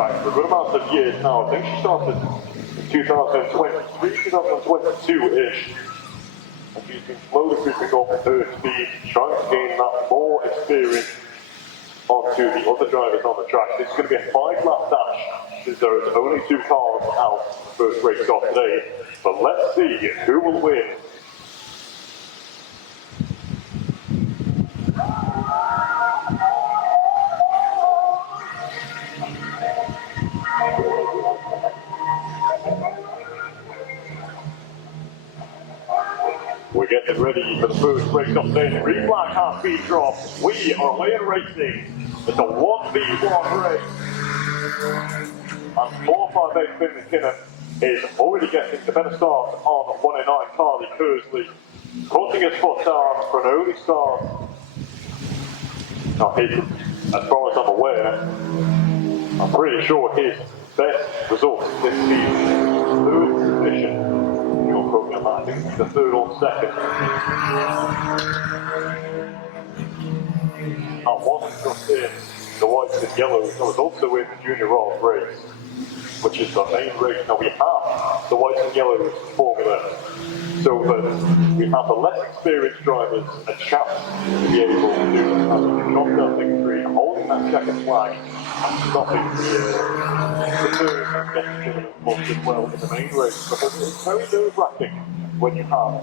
track for a good amount of years now. I think she started in 2023, 2022-ish. And she's been slowly creeping up her speed, trying to gain that more experience onto the other drivers on the track. This is going to be a 5-lap dash, since there is only 2 cars out the first race off today. But let's see who will win. We're getting ready for the first race of the day. Green flag half speed drop. We are away in racing. It's a 1v1 race. And 458 Finn McKinnon is already getting the better start on 109 Carly Kersley. Putting his foot down for an early start. Now, as far as I'm aware, I'm pretty sure his best result this season is 3rd position. I think it's the 3rd or 2nd. I wasn't just in the whites and yellows, I was also in the junior Rolls race, which is the main race. Now we have the whites and yellows formula, so that we have the less experienced drivers a chance to be able to have a knockdown victory, holding that checkered flag and stopping the third and getting given as well in the main race, because it's very nerve-wracking when you have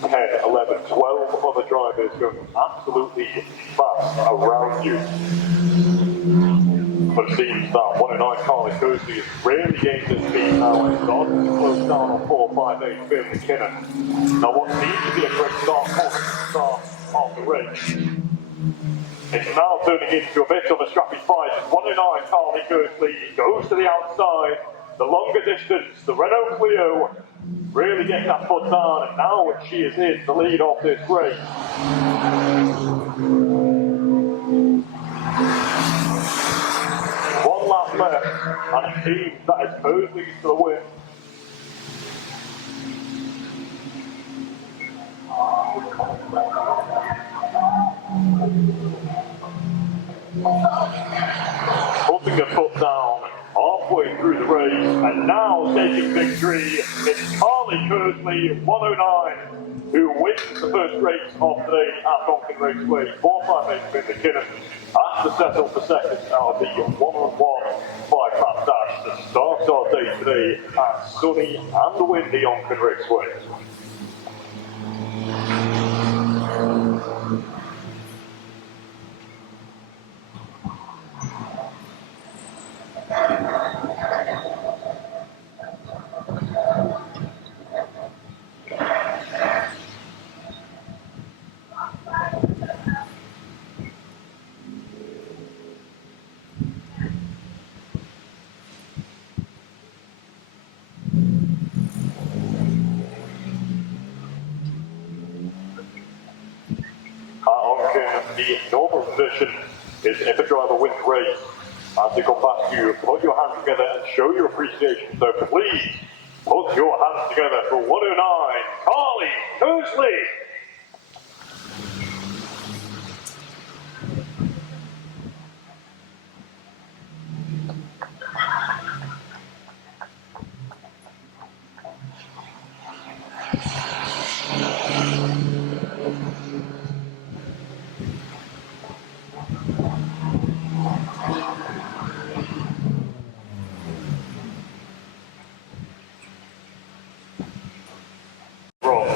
10, 11, 12 other drivers going absolutely fast around you. But it seems that 109 Carly Kersley has really gained his speed now and starting to close down on 458 Finn McKinnon. Now what seems to be a great start for the start of the race, it's now turning into a bit of a scrappy fight. 109 Carly Kersley goes to the outside, the longer distance, the Renault Clio really getting that foot down, and now she is in the lead of this race. One lap left, and it seems that is Kersley to the win. Putting her foot down halfway through the race, and now taking victory, it's Carly Kersley, 109, who wins the first race of today at Onchan Raceway. 458 Finn McKinnon has to settle for second out of the 1-on-1 5-lap dash that starts our day today at sunny and windy Onchan Raceway. The normal position is if a driver wins the race, as they come past you, put your hands together and show your appreciation. So please, put your hands together for 109, Carly Kersley.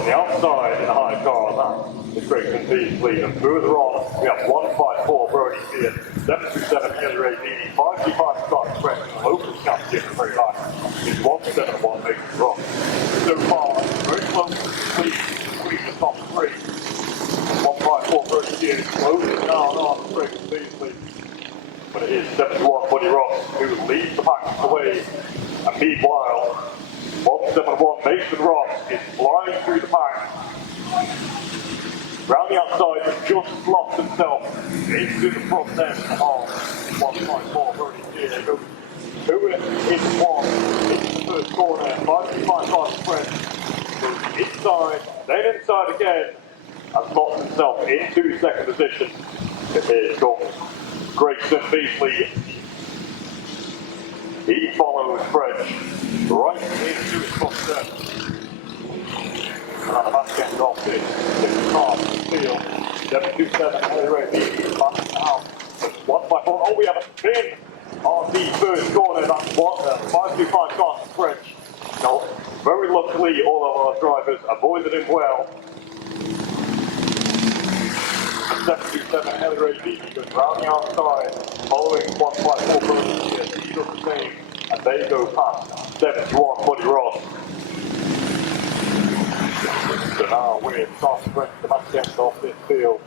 The outside in the high car, that is Grayson Beasley, and further on we have 154 Brody Sears, 727 Kelly Ray Beanie, 525 Scott Express, local champion at the very back, is 171 Mason Rock. So far, very close to the lead between the top 3. 154 Brody Sears closing down on Grayson Beasley, but it is 71 Buddy Ross who leads the pack away, and meanwhile 171 Mason Ross is flying through the pack. Round the outside, has just locked himself into the front end of 154 Brody Sears. They go 2 in 1 into the first corner, 525 spread. Goes inside, then inside again, and slots himself into second position. Here comes Grayson Beasley. He follows French right into his front step. And on the back end of this, 6 cars in the field, 727 Ellie Beatty back now. 154. Oh, we have a spin on the first corner. That's what 525 cars for French. Now, very luckily, all of our drivers avoided him well. 727 Ellie Beatty goes round the outside, following 154 Brody here. He does the same, and they go past 71 Buddy Ross. So now we're starting to the back end of this field.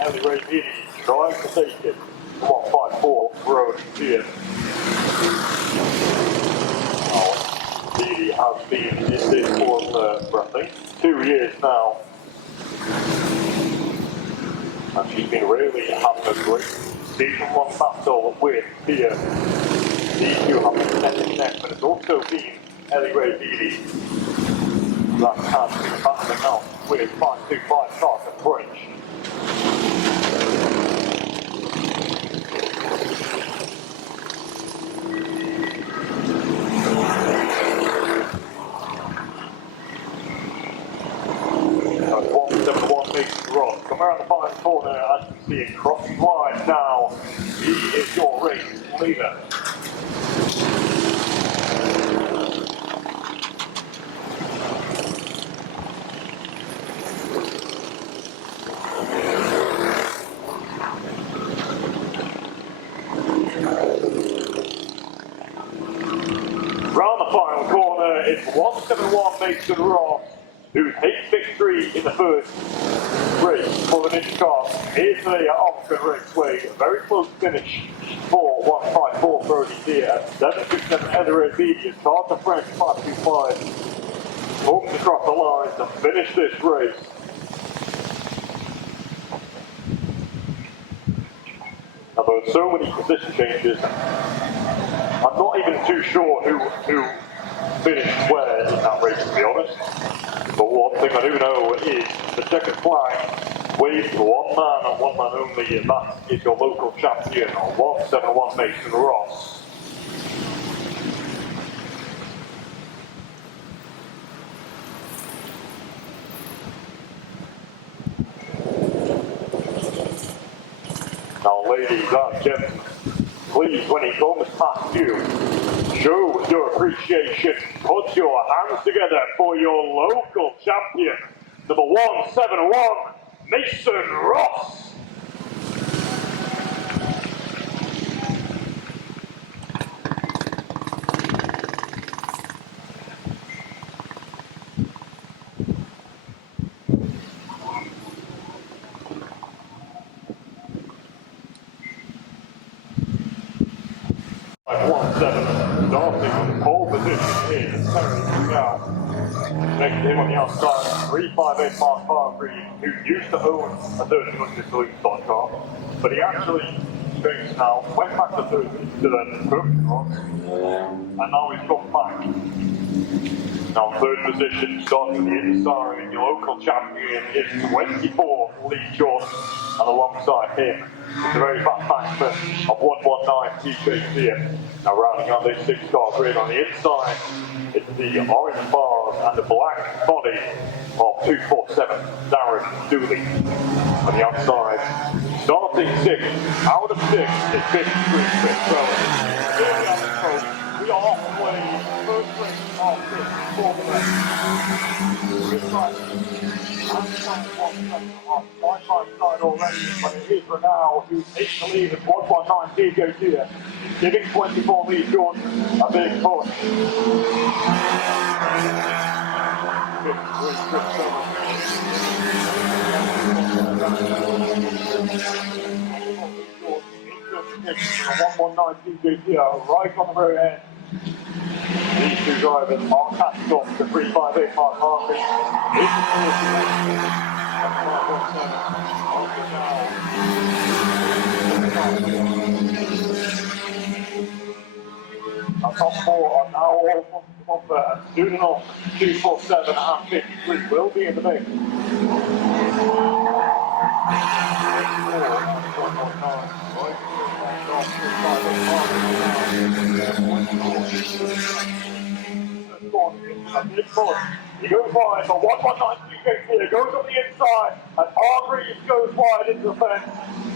Ellie Ray Beatty trying to take it. 154 Road here. Oh, Beatty has been in this sport for I think 2 years now. And she's been really having a great season 1 battle with Pia. These two have been neck and neck, but it's also been Ellie Ray Beatty that has been battling out with 525 cars and French. Ross. Come around the final corner, as you can see it crossing line now. He is your race leader. Round the final corner, it's 171 Mason Ross, who takes victory in the first race for the Ninja Karts. Here's the Onchan Raceway. A very close finish for 154 Brody here at 727 Ellie Beatty. Start the French 525. Hoping to drop the lines and finish this race. Now there's so many position changes. I'm not even too sure who finished where in that race, to be honest. But one thing I do know is the checkered flag waves for one man and one man only, and that is your local champion, 171 Mason Ross. Now, ladies and gentlemen, please, when he comes past you, show your appreciation. Put your hands together for your local champion, number 171, Mason Ross. Starting pole position is Terry now. Next to him on the outside, 358 Mark Harvey, who used to own a 1300 saloon stock car, but he actually changed now, went back to the perfect rocks, and now he's come back. Now third position, starting the inside, your local champion is 24 Lee Jordan, and alongside him, it's a very fast backman of 119 TJ here. Now rounding out this 6-car grid on the inside, it's the orange bars and the black body of 247 Darren Dooley. On the outside, starting 6th, out of 6th is 53 Chris Bowen. Here we have the coach. We are halfway, first race of this formula. This time, side already, but it is Renal who's taking the lead at 119 TJ here, giving 24 Lee Jordan a big push. Right on the very end. These two drivers are catching up to 358 Mark Harvey. And top four are now all come up there. And soon enough, 247 and 53 will be in the mix. He goes wide for 119.50. It goes on the inside, and Hargreaves goes wide into the fence.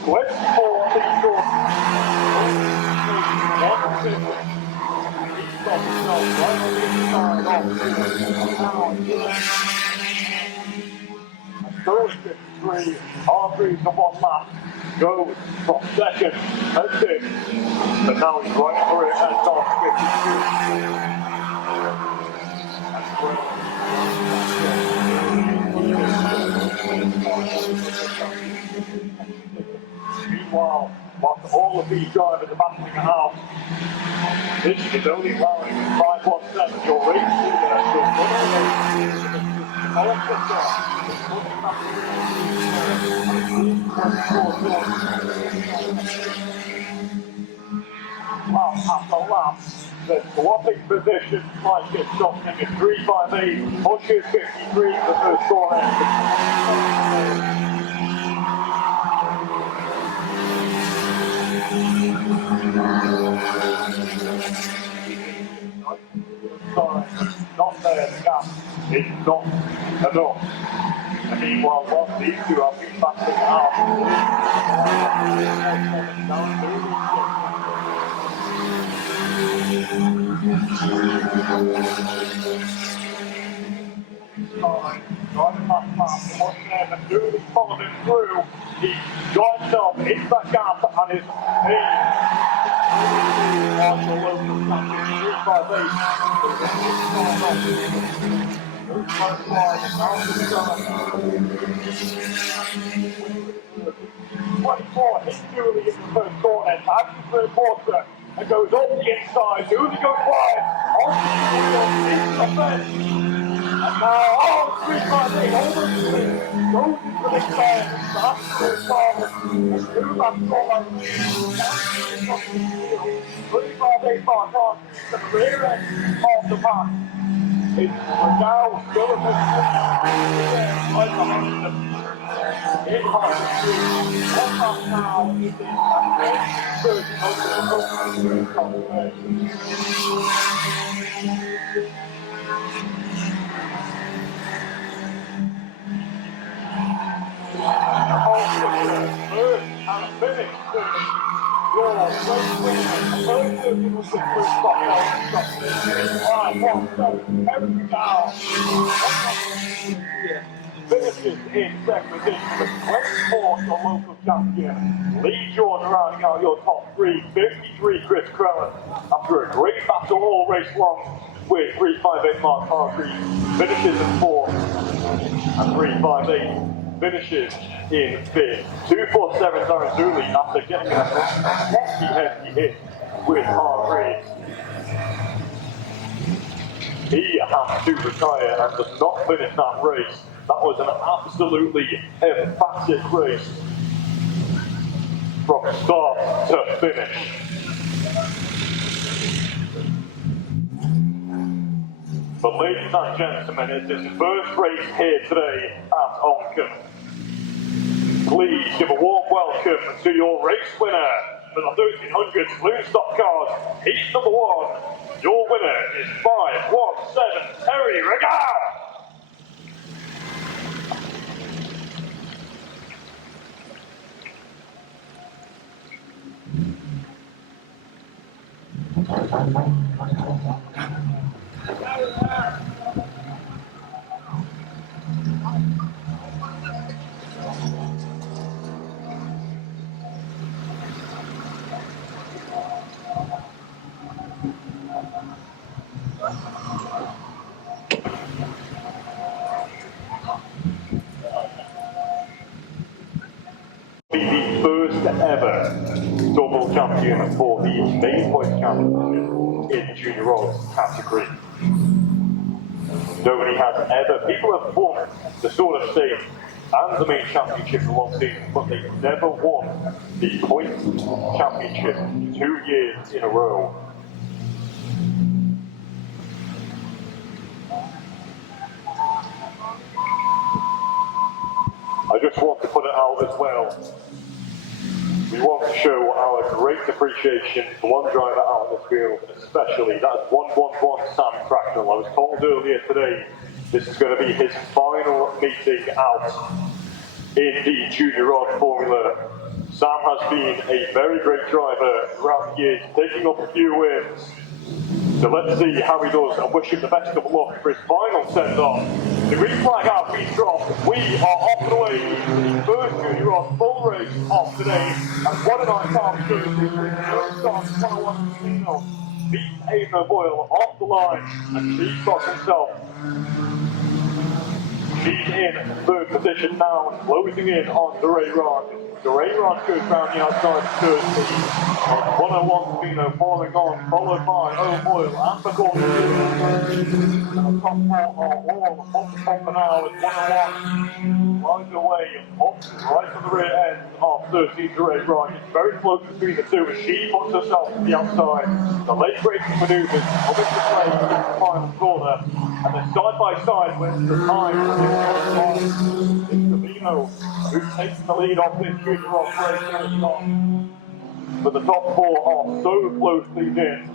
West 4 leads short. He stops himself right on the inside of 53. Hargreaves on one lap. Goes from second and sixth. But now he's right for it and top 52. Meanwhile, whilst all of these drivers are battling it out, this is only allowing 517. Your race leader will lap after lap. The swapping position might get stopped in 358, pushes 53 for the first corner. Not there, the gap is not enough. And meanwhile, whilst these two have been battling out, driving past, watching them and doing following him through. He got himself into that gap and is Marshall local champion 358. 24 hits Dooley in the first corner, tags the third quarter, and goes up the inside. Dooley goes wide, on into the fence. And now, 358 over the spin, goes into the inside, that's the third corner, and two laps all out of the field. 358 back on to the rear end of the pack. It's now still a bit right behind them. In hard to see. One lap now is in first and finish. Your first winner, first 30 will sit through Stockcars. 5-1-7, everything down. Finishes in second position, the 24th local champion. Lee Jordan rounding out your top three. 53 Chris Crellen. After a great battle all race long with 358 Mark Hargreaves. Finishes in fourth, and 358 finishes in fifth. 247 Darren Dooley after getting a hefty hit with Hargreaves. He has to retire and does not finish that race. That was an absolutely emphatic race from start to finish. But ladies and gentlemen, it's his first race here today at Onchan. Please give a warm welcome to your race winner for the 1300 Saloon Stockcars. Heat number one. Your winner is 517 Terry Regal. Be the first ever double champion for the main point championship in the junior roles category. Nobody has ever, people have won the sort of stage and the main championship in one season, but they've never won the points championship 2 years in a row. just want to put it out as well. We want to show our great appreciation to one driver out in the field, especially. That's 111 Sam Cracknell. I was told earlier today this is going to be his final meeting out in the junior rod formula. Sam has been a very great driver throughout the years, taking up a few wins. So let's see how he does and wish him the best of luck for his final send-off. The green flag has been dropped. We are off and away. The first junior rod full race off today. And what a nice start to the 101 beats Ava Boyle off the line and he got himself. She's in third position now, closing in on Duray-Ron. Duray-Ron goes round the outside to third. 101 Sabino falling on, followed by O'Boyle and McCormick. The top four are all up for now as 101 rides away up right from the rear end of 13 Duray-Ron. It's very close between the two as she puts herself to the outside. The late braking maneuvers coming to play in the final corner. And then side by side with the time it's Sabino who takes the lead off this junior rod race. But the top four are so closely in,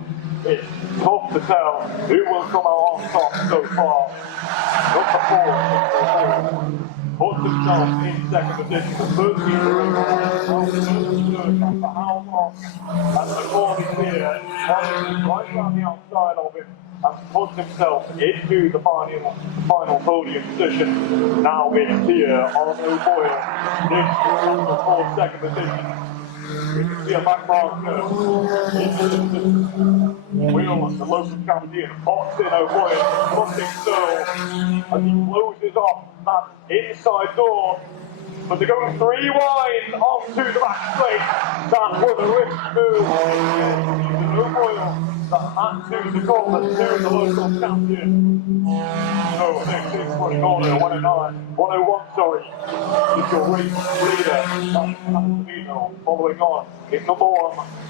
it's tough to tell who will come out on top so far. Number 4 puts himself in second position. The 13th race for how long? And the corner here, right around the outside of him, and puts himself into the final podium position. Now it's here on O'Boyle. This for second position. We can see a back marker. Will, the local champion, boxed in O'Boyle, looking so as he closes off that inside door. But they're going 3 wide onto the back straight. That was a risk move. O'Boyle that had to the corner to the local champion. So next is running corner 101, sorry. It's your race leader, that's Sabino, following on. It's number 1,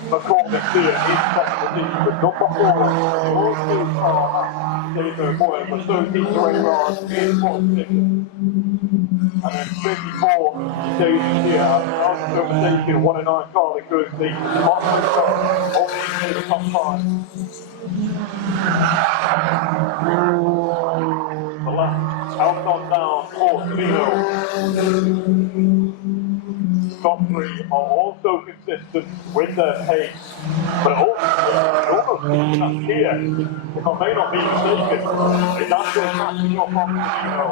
McCormick here in second position. But number 4, also David Boyle, the 13th Duray-Ron in fourth position. And then 54 stays here, and conversation 109 car because the only in the top 5. The left out on down for Sabino. Top 3 are also consistent with their pace, but almost that's here. If I may not be mistaken, it's actually catching up on Sabino.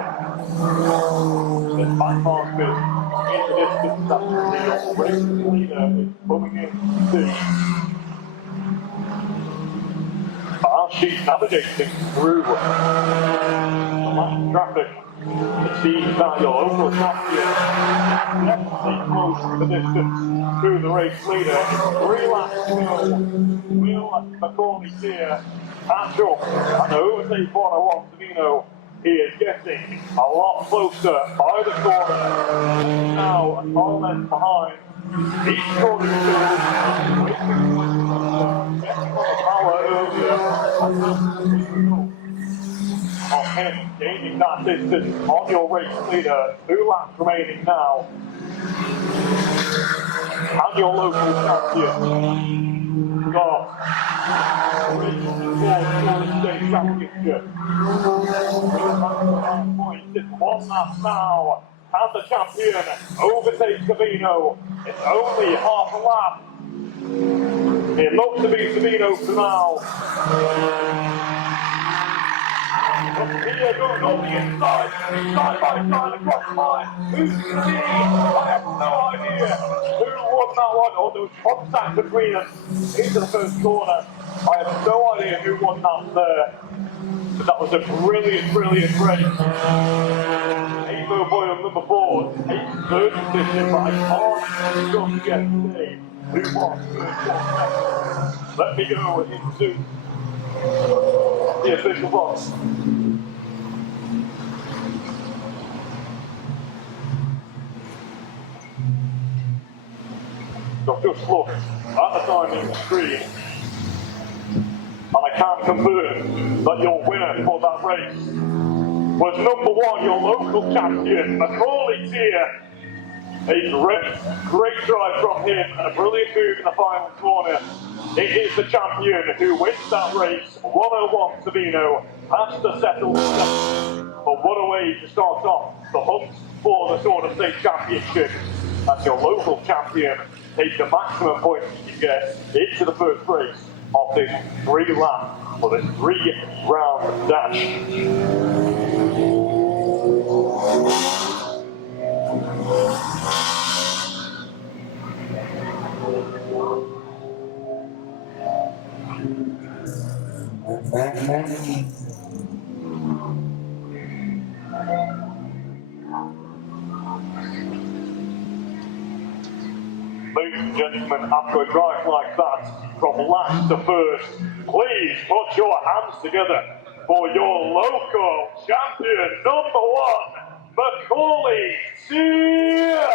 This back marker in the distance, that's the race leader is coming in to. As she's navigating through the last traffic, it seems that your local champion definitely close the distance to the race leader. It's 3 laps to go. Will McCormick here catch up and overtake 101 Sabino. He is getting a lot closer by the corner. Now a car length behind. Each corner power earlier of him gaining that distance on your race leader. 2 laps remaining now. And your local champion. Got state championship. It's 1 lap now. And the champion overtakes Sabino. It's only half a lap. It looks to be Sabino for now. Up here goes on the inside, side by side across the line. Who's going to be? I have no idea who won that one, or there was contact between them into the first corner. I have no idea who won that there. But that was a brilliant race. Avo Boyle number 4 takes third position, but I can't just yet say who won first. Let me go into the official box. So I've just looked at the timing screen, and I can confirm that your winner for that race was number 1, your local champion, Macaulay Tier, A great drive from him and a brilliant move in the final corner. It is the champion who wins that race. 101 Savino has to settle second. But what a way to start off the hunt for the Sort of State Championship. As your local champion takes the maximum points you can get into the first race of this 3-lap or this 3-round dash. Ladies and gentlemen, after a drive like that, from last to first, please put your hands together for your local champion, number 1, Macaulay Sear!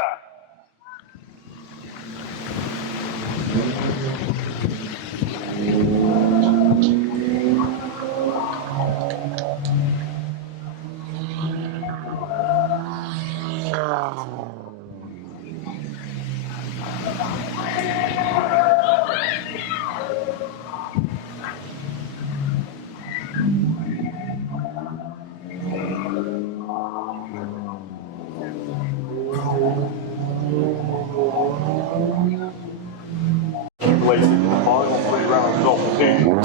Accumulated the final 3 rounds of the season.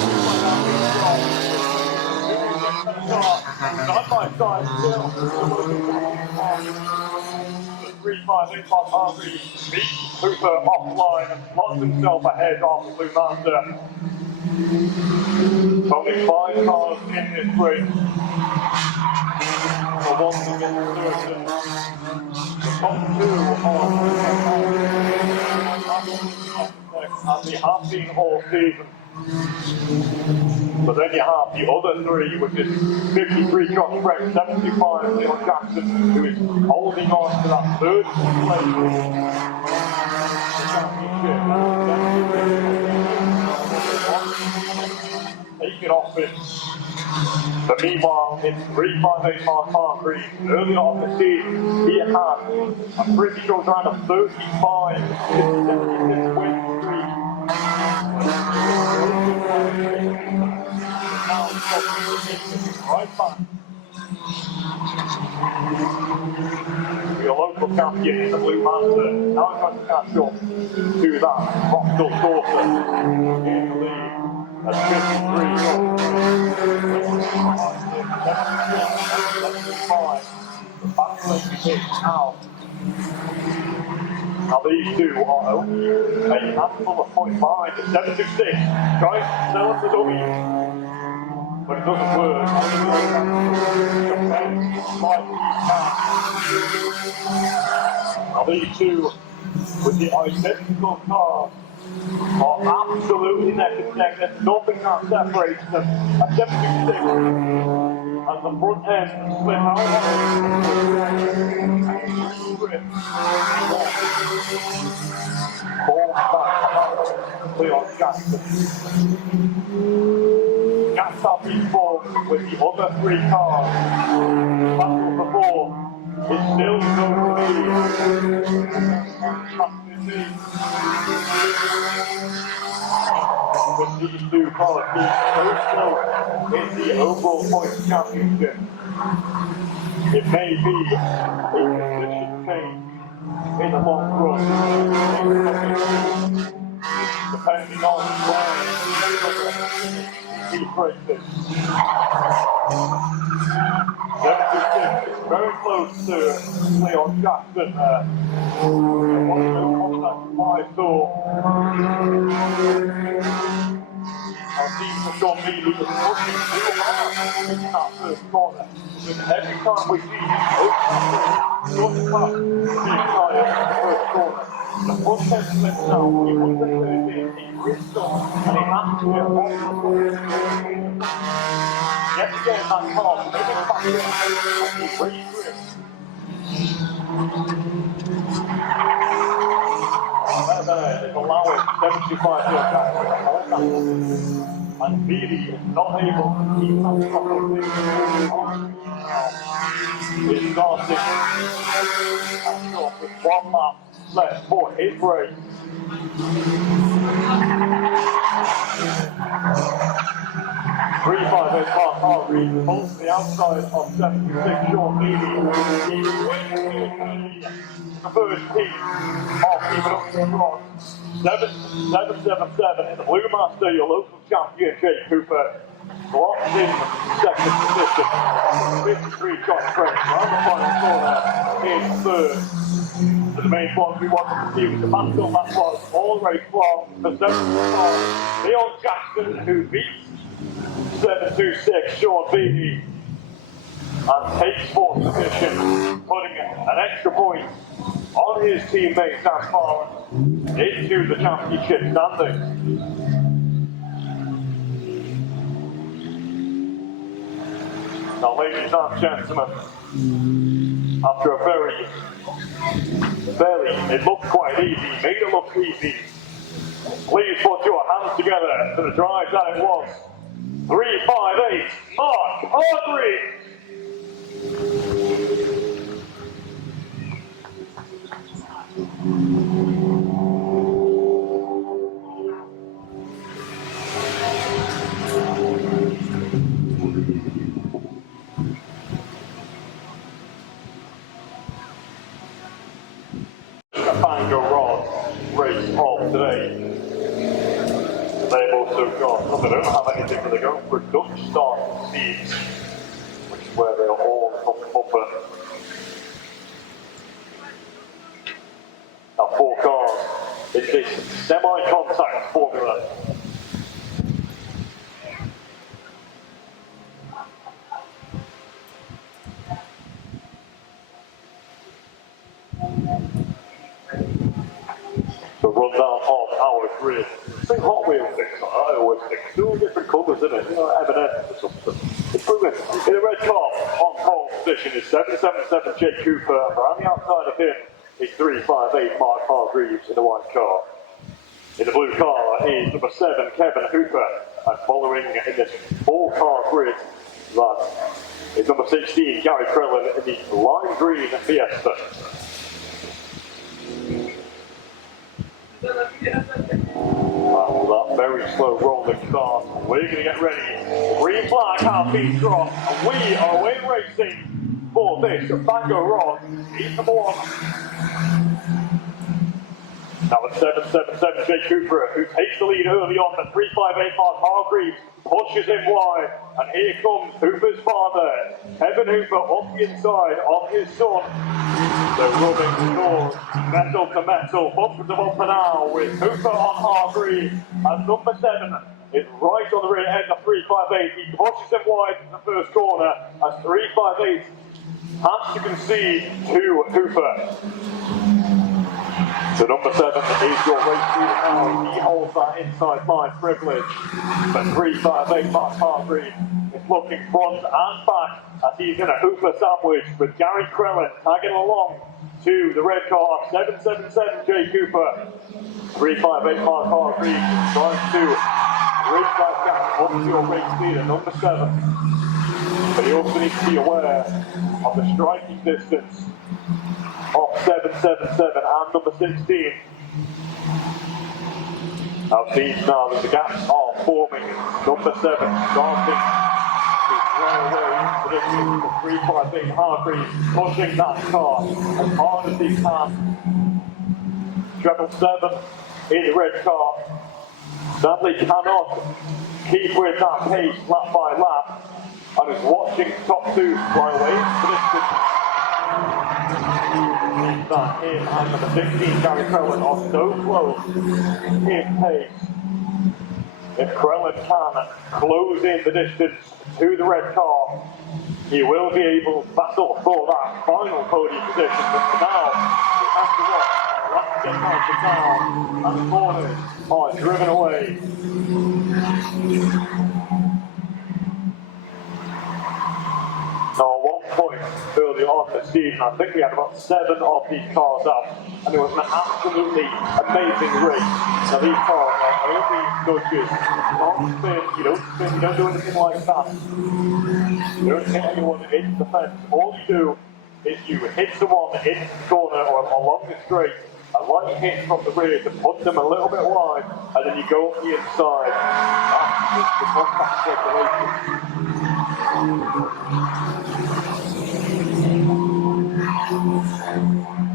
Side by side still, the 3-5-8 by Harvey beats Hooper offline and slots himself ahead of the Blue Master. Only 5 cars in this race. For one thing is certain, the top 2 are as they have been all season. But then you have the other 3, which is 53 Josh Brett, 75 Leon Jackson, who is holding on to that 3rd place in the championship. Take it off him. But meanwhile, it's 3-5-8 Mark Hargreaves. Early on the season, he had, I'm pretty sure, around a 35 consecutive win streak. Right back. Your local champion in the Blue Master, now trying to catch up to that Vauxhall Saucer in the lead at 53. The battle begins now. Now these 2 are only a handful of points behind at 76, trying to sell up the dummy. But it doesn't work. Now these 2, with the identical cars, are absolutely neck and neck. There's nothing that separates them. At 76, and the front end split out. Ball back to Leon Jackson. Gaps are being formed with the other 3 cars. Battle for 4 is still going to be. With these 2 cars being so close in the overall points championship, it may be a position change in the long run, depending on where he breaks it. 76 is very close to Leon Jackson there. Contact 5 Our team for Sean Mealy was pushing too hard in that first corner. Every time we see him open up the first corner, the front end slips out, he wants to put it in, he drifts on, and he has to get on. Yet again, that car, maybe back in, and he re-drifts. There is allowing 75 to attack. And Beatty is not able to keep that proper thing on. now is starting and short with 1 lap left for his race. Three, 5, 8 Mark Hargreaves holds the outside of 76 Sean Beatty. He wins the first heat of keeping up the front. 7-7-7-7 in the Blue Master, your local champion, Jake Cooper. Locked in second position. 53 John Trent around the final corner in third. So the main one we wanted to see was the battle that was all race long for 7-5. Leon Jackson, who beats 7-2-6 Sean Beatty and takes fourth position, putting an extra point on his teammate Dan Farland into the championship standings. Now, ladies and gentlemen, after a it looked quite easy, made it look easy. Please put your hands together for the drive that it was. 3-5-8, Mark Hargreaves. Bango Rod race of today. They've also got, they don't have anything, but they're going for a Dutch start seeds, which is where they're all up. Now 4 cars in this semi-contact formula. The rundown of our grid. Think Hot Wheels things, I always think. 2 different colours, isn't it? You know, M&M or something. It's brilliant. In the red car, on pole position is 777 Jake Cooper, and around the outside of him is 358 Mark Hargreaves in the white car. In the blue car is number 7 Kevin Hooper, and following in this 4-car grid, that is number 16 Gary Crellin in the lime green Fiesta. That very slow rolling start. We're going to get ready. The green flag has been dropped, and we are away racing for this Bango Rod. He's number 1. Now at 777 Jake Cooper, who takes the lead early on, the 358 Mark Hargreaves pushes him wide, and here comes Hooper's father, Kevin Hooper, on the inside of his son. The rubbing scores, metal to metal, bumper to bumper now, with Hooper on Hargreaves, and number 7 is right on the rear end of 358. He pushes him wide in the first corner, as 358 has to concede to Hooper. So number 7 is your race leader now. He holds that inside line privilege. But 358 Mark Hargreaves is looking front and back as he's in a Hooper sandwich with Gary Crellin tagging along to the red car. 777 Jay Cooper. 358 Mark Hargreaves trying to bridge that gap up to your race leader, number 7. But you also need to be aware of the striking distance of 777 and number 16. Now that the gaps are forming. Number 7 starting to fly away into the 358 Hargreaves, pushing that car as hard as he can. Treble 7 in the red car. Sadly cannot keep with that pace lap by lap, and is watching top 2 fly away into the distance. That him and number 16 Gary Crellin are so close in pace. If Crellin can close in the distance to the red car, he will be able to battle for that final podium position. But for now, we have to watch. Let's get counted down, and the corners are driven away. Now, at one point early on the season. I think we had about 7 of these cars out, and it was an absolutely amazing race. Now these cars are only nudges. You don't spin, you don't do anything like that. You don't hit anyone into the fence. All you do is you hit someone in the corner or along the straight, a light hit from the rear to put them a little bit wide, and then you go up the inside. That's just the contact regulation.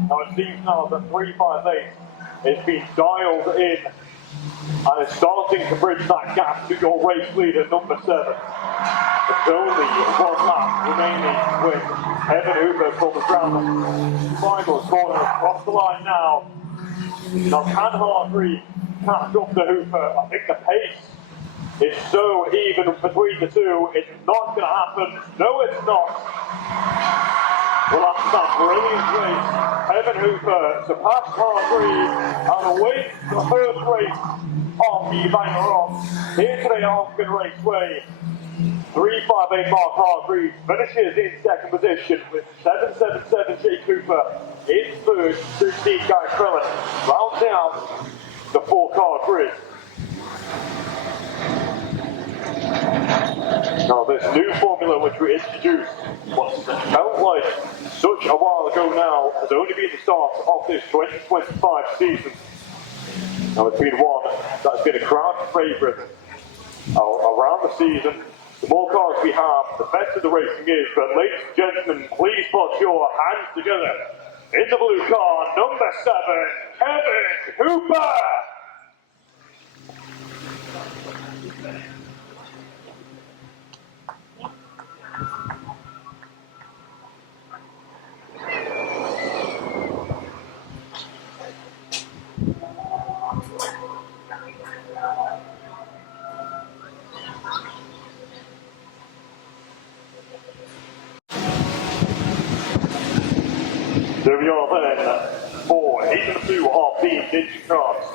Now it seems now that 358 is being dialed in and is starting to bridge that gap to your race leader, number 7. There's only one lap remaining with Evan Hooper for the ground. Final corner across the line now. Now can Hargreaves catch up to Hooper? I think the pace is so even between the two, it's not going to happen. No, it's not. Well, after that brilliant race, Evan Hooper surpassed Hargreaves and awaits the first race of the Banger Rock here today at Onchan Raceway. 358 Mark Hargreaves finishes in second position with 777 Jake Cooper in third, 13 Guy Krellin rounds out the 4-car grid. Now this new formula which we introduced, what felt like such a while ago now, has only been the start of this 2025 season. Now it's been one that's been a crowd favourite around the season. The more cars we have, the better the racing is. But ladies and gentlemen, please put your hands together. In the blue car, number 7, Evan Hooper. There we are then for heat 2 of the Ninja Karts.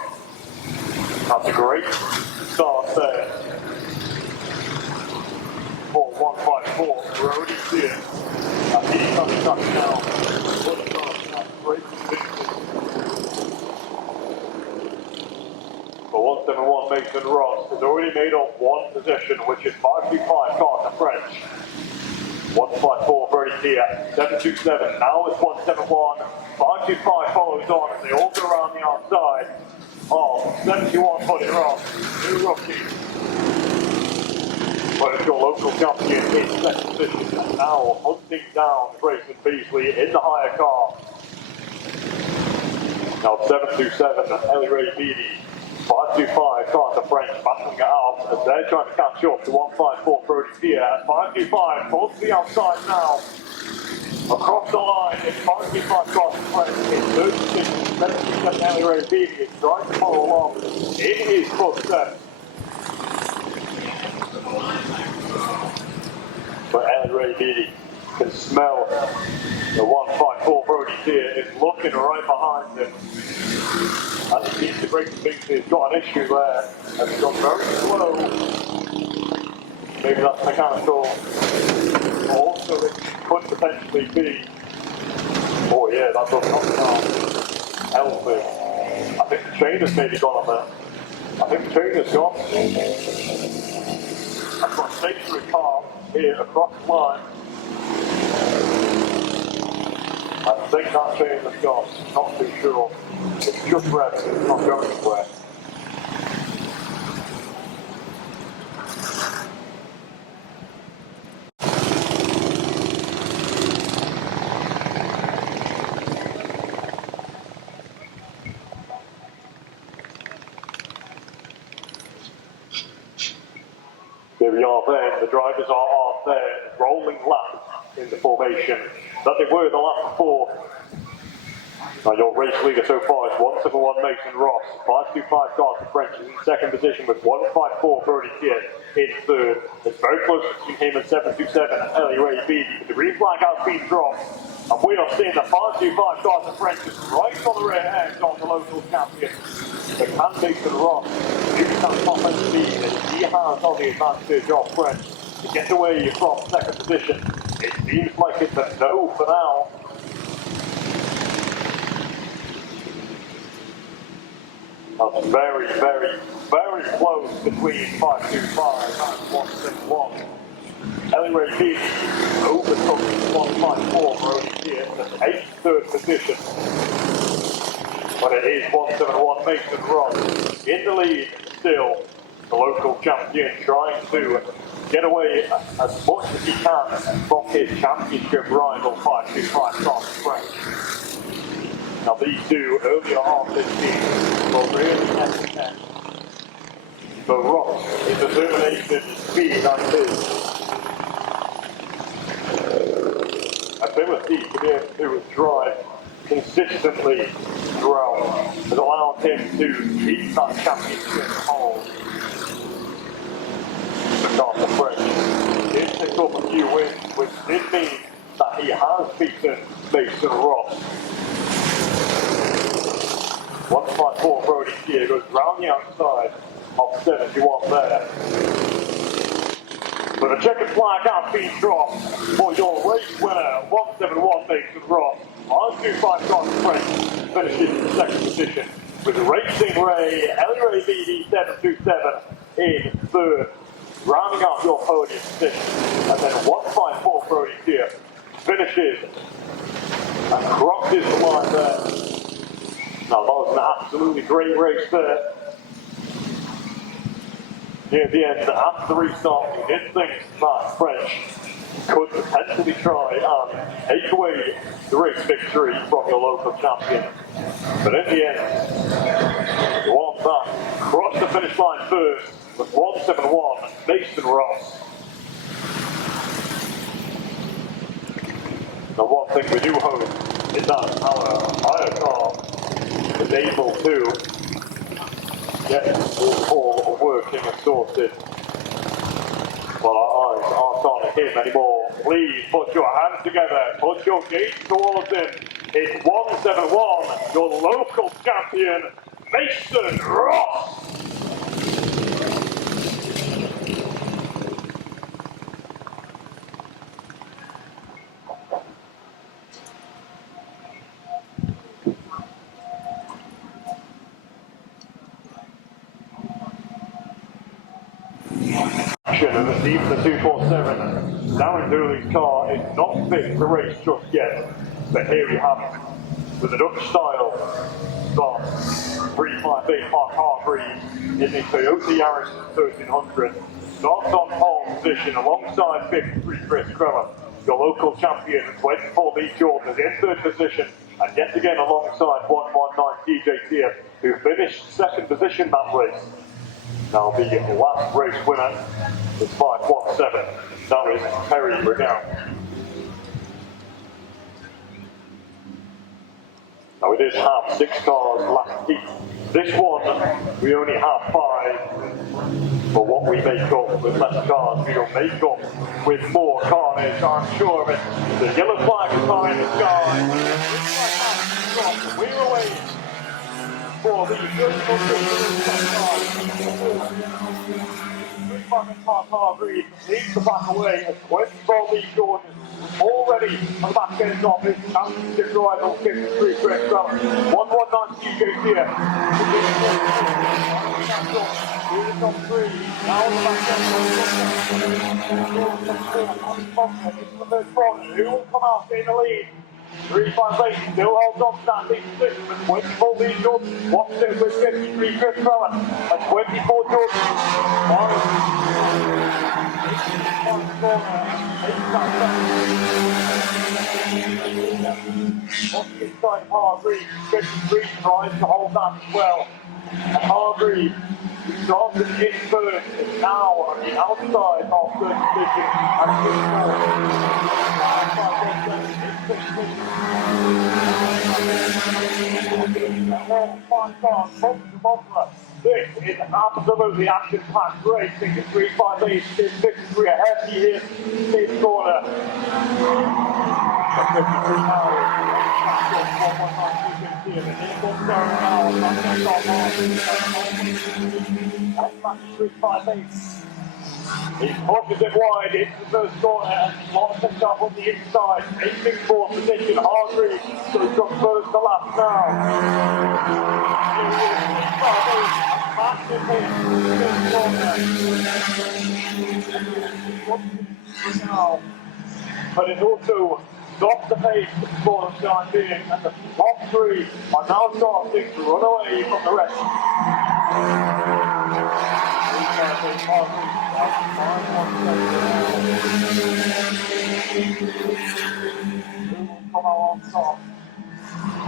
That's a great start there for 154 Brody Sears. And he's on the track now. What a start, that's great position. For 171 Mason Ross has already made up one position, which is 525 Carter French. 154 Brody Sears, 727, now it's 171, 525 follows on as they all go around the outside of 71 Buddy Ross, new rookie. But it's your local champion in second position and now hunting down Grayson Beasley in the higher car. Now 727 Ellie Ray Beattie, 525 Carter French battling it out as they're trying to catch up to 154 Brody Sears. 525 pulls to the outside now. Across the line, it's 525 Carter French in third position. 727 Ellie Ray Beattie is trying to follow along in his footsteps. But Ellie Ray Beattie can smell the 154 Brody Sears is looking right behind him. And it seems to Grayson Beasley has got an issue there and he's gone very slow. Maybe that's mechanical. Also, it could potentially be. Oh, yeah, that does not sound healthy. I think the chain has maybe gone on there. I think the chain has gone. I've got a stationary car here across the line. I think that chain has gone. Not too sure. It's just red, it's not going anywhere. There we are then, the drivers are on their rolling lap in the formation that they were the lap before. Now your race leader so far is 171 Mason Ross, 525 Carter French is in second position with 154 Brody Sears in third. It's very close between him and 727 Ellie Ray Beattie, but the green flag has been dropped. And we are seeing the 525 Carter French is right on the rear end on the local champion. But can Mason Ross use that top end speed that he has on the advantage of French to get away from second position It seems like it's a no for now. That's very, very, very close between 525 and 161. Ellie Beatty overtook 154 for only here in the 83rd position. But it is 171 Mason Ross in the lead still. The local champion trying to get away as much as he can from his championship rival 525 Karts French. Now these two earlier on this season were really neck-to-neck. But Ross, his determination, speed and his ability to be able to drive consistently throughout has allowed him to keep that championship hold. The Karts French did pick up a few wins, which did mean that he has beaten Mason Ross. 154 Brody Kier goes round the outside of 71 there. But the checkered flag has been dropped for your race winner, 171 Mason Ross. 125 Karts French finishes in the second position with Racing Ray, Ellie BD 727 in third, rounding out your podium position. And then 154 Brody Kier finishes and crosses the line there. Now that was an absolutely great race there. Near the end, after the restart, you did think that French could potentially try and take away the race victory from your local champion. But in the end, the one that crossed the finish line first was 171 Mason Ross. Now one thing we do hope is that our higher car is able to get all working and sorted. Well, our eyes aren't on him anymore. Please put your hands together, put your gaze towards him. It's 171, your local champion, Mason Ross. And it seems the 247, Darren Dooley's car is not fit to race just yet. But here we have it, with the Dutch style from 358 Mark Hargreaves in the Toyota Yaris 1300. Starts on pole position alongside 53 Chris Kreller. Your local champion, 24 Lee Jordan, is in third position, and yet again alongside 119 DJ Tier, who finished second position that race. Now the last race winner is 517. That is Terry Brigham. Now we did have 6 cars last heat. This one, we only have 5. But what we make up with less cars, we will make up with more carnage, I'm sure of it. The yellow flag is behind the sky. We're away for the Hargreaves needs to back away as 24 Lee Jordan already on the back end of his championship rival 53 Chris Kreller. 119 TJ here. Here's the top 3. Now on the back end of the third corner. Who will come out in the lead? 358 still holds on to that lead position with 24 Lee Jordan. Watch it with 53 Chris Kreller and 24 Jordan. Inside Hargreaves, 53 tries to hold that as well. And Hargreaves started in first, is now on the outside of third position and This is absolutely action-packed racing. The 358 is 53 ahead here in this corner. 53 now. He pushes it wide into the first corner and locks himself on the inside, aiming for position. Hargreaves goes from first to last now. Massive hit, first corner. But it also stops the pace for the time being, and the top three are now starting to run away from the rest.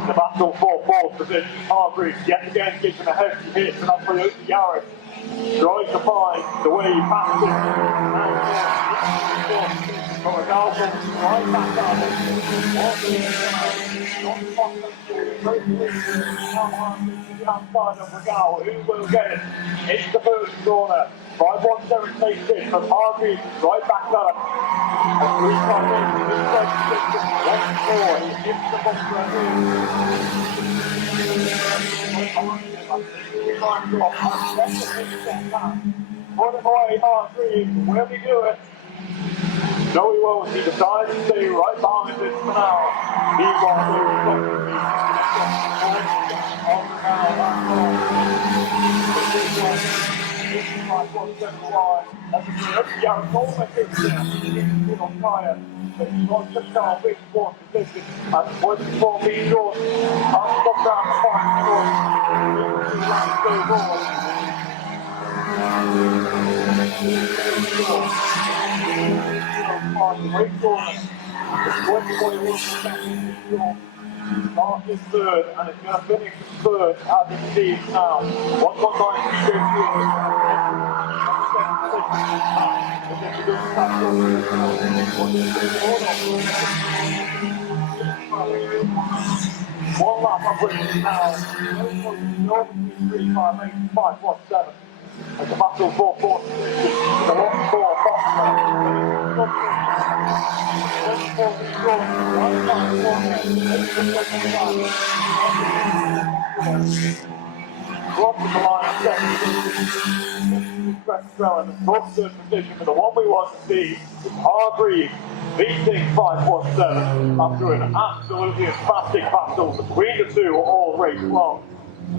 The battle for fourth position. Hargreaves yet again gives him a hefty hit, and that's for Yaris. Trying to find the way past it. From a goal right back down. The outside of Regal, who will get it into the first corner. 5-1-7 takes it from Hargreaves right back up. And 3-5 inside the distance. 1-4. He gives the ball to Put him away, Hargreaves. Will he do it? No, he won't. He decides to stay right behind it for now. Meanwhile, Starting third, and it's going to finish third as it seems now. 1 lap of winning now. 3-5-8-5-1-7. It's a battle for fourth position. The lot for Foxman. Crossing the line second. And fourth third position for the one we want to see is Hargreaves beating 5-1-7 after an absolutely emphatic battle between the two all race long.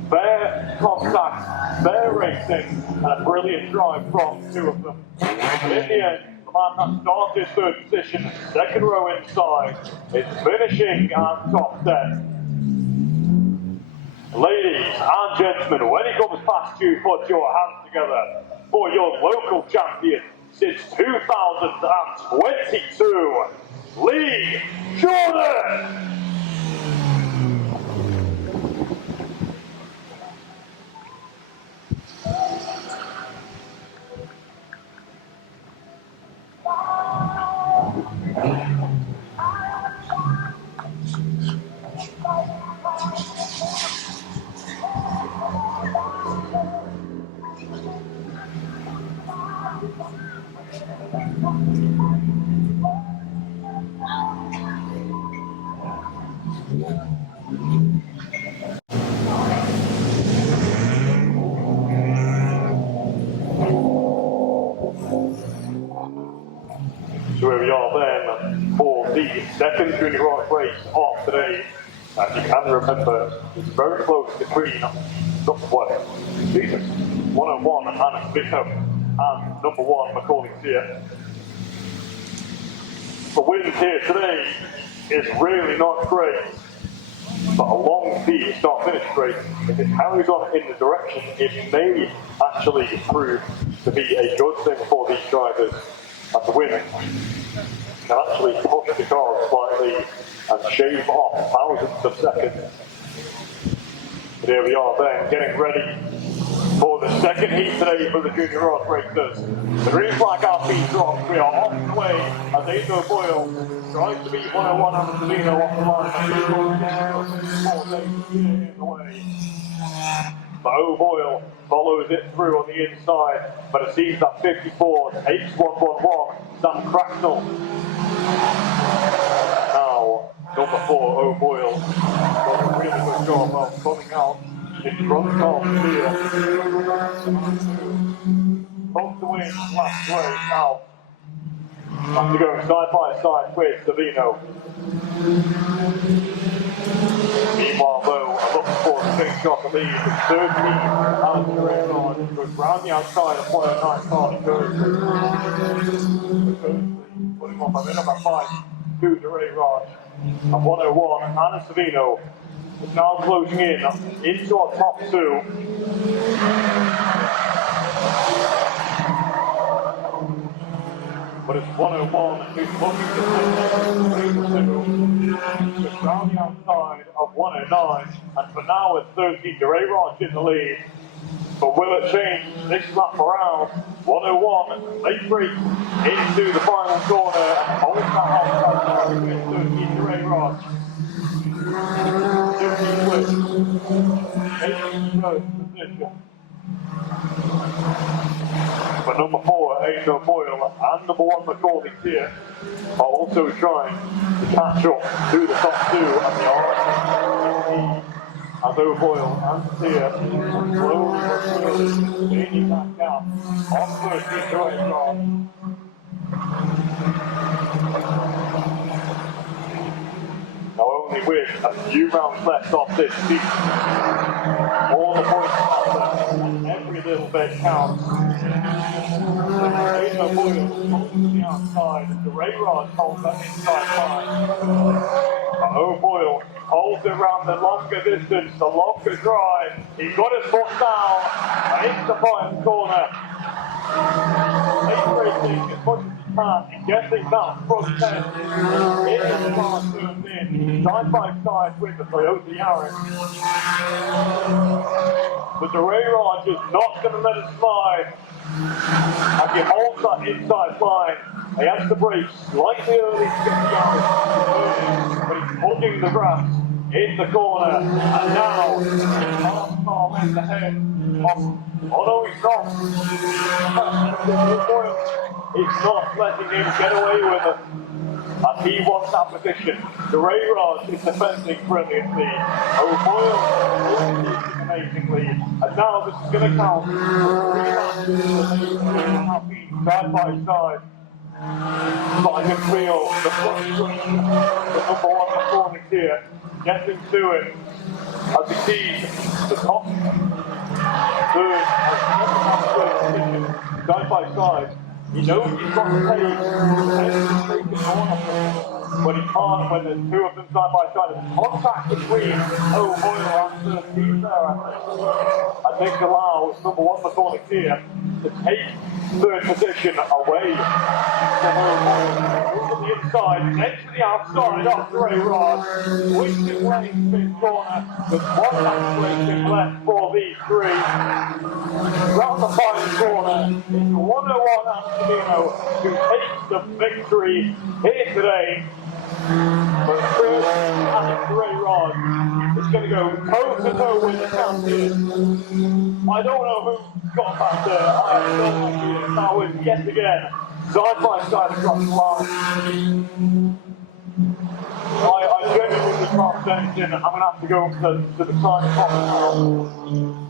Fair contact, fair racing, and a brilliant drive from the two of them. But in the end, the man that started third position, second row inside, is finishing at top 10. Ladies and gentlemen, when it comes past you, put your hands together for your local champion since 2022, Lee Jordan! So here we are then for the second junior rock race of today. As you can remember, it's very close between 101 and Bishop and number 1 Macaulay Sear. The wind here today is really not great, but along the start-finish race, if it carries on in the direction, it may actually prove to be a good thing for these drivers. At the wind can actually push the car slightly and shave off thousands of seconds. But here we are then, getting ready for the second heat today for the junior road racers. The green flag has been dropped. We are off the way as Ado Boyle tries to beat 101 and Savino off the line. In the way. But O'Boyle follows it through on the inside, but it seems that 54 takes 111, Sam Cracknell. Now, number 4, O'Boyle, does a really good job of coming out in front of here. Hope to win last race out. Have to go side by side with Savino. Meanwhile, though, I'm looking forward to finish off the lead with 13 and Rayron goes round the outside of 109 Carly Cursley. Putting off a bit of a fight to the Rayron. And 101, Anna Savino is now closing in into our top two. But it's 101 who's looking to just round the outside of 109, and for now it's 13 DeRay Ranch in the lead. But will it change this lap around? 101, late break into the final corner and holds that outside with 13 DeRay Ranch. 13 wins, 8th first position. But number 4, Angel Boyle, and number 1, Macaulay here, are also trying to catch up to the top 2 and the RSC. As O'Boyle and Tia are slowly but surely gaining that gap on first into Rayron. Now only with a few rounds left off this season, all the points matter and every little bit counts. Angel Boyle holds to the outside and the Rayron holds that inside line. And O'Boyle holds it around the longer distance, the longer drive. He's got his foot down and into the final corner. He's racing as much as he can and getting that front 10 in the car turned in, side by side with the Toyota Yaris. But the Rayron is not going to let it slide. And he holds that inside line. He has to brake slightly early to get the Yaris, but he's holding the grass in the corner, and now his car went ahead. Oh no, he's not. He's not letting him get away with it. And he wants that position. The Rayron is defending brilliantly. O'Boyle is amazingly. And now this is going to count. 3 laps side by side. But I can feel the frustration the number 1 performance here, getting to it as he sees the top 3rd position side by side. He knows he's got to take but he can't when there's 2 of them side by side. There's contact between O'Boyle and 13 there, I think allows number 1 McCormick here to take 3rd position away from O'Boyle. Over the inside, next to the outside of Rayron, switching lanes mid corner with 1 lap racing left for these 3. Round the final corner, it's 101 Antonino who takes the victory here today. But first, Alex Rayron is going to go toe-to-toe with the champion. I don't know who got that there. I have no idea. That was yet again side by side across the line. I genuinely can't say anything. I'm going to have to go to the side top now.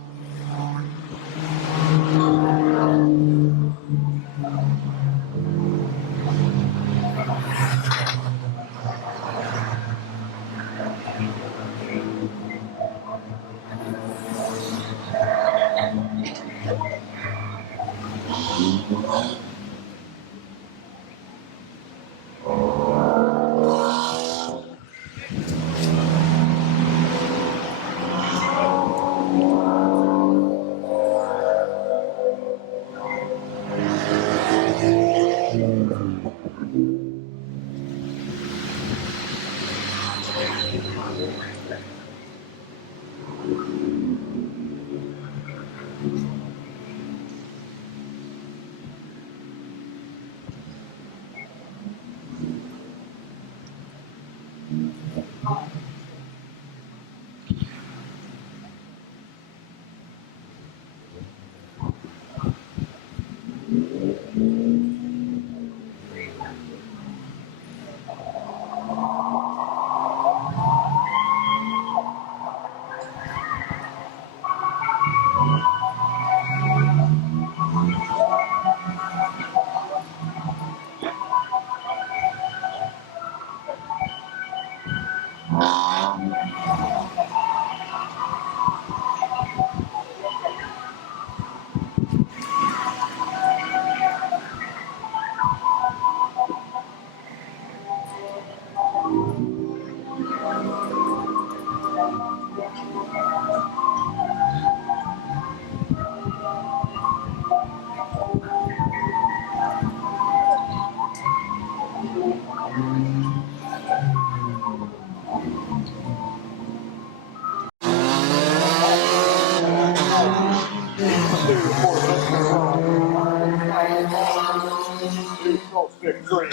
Victory.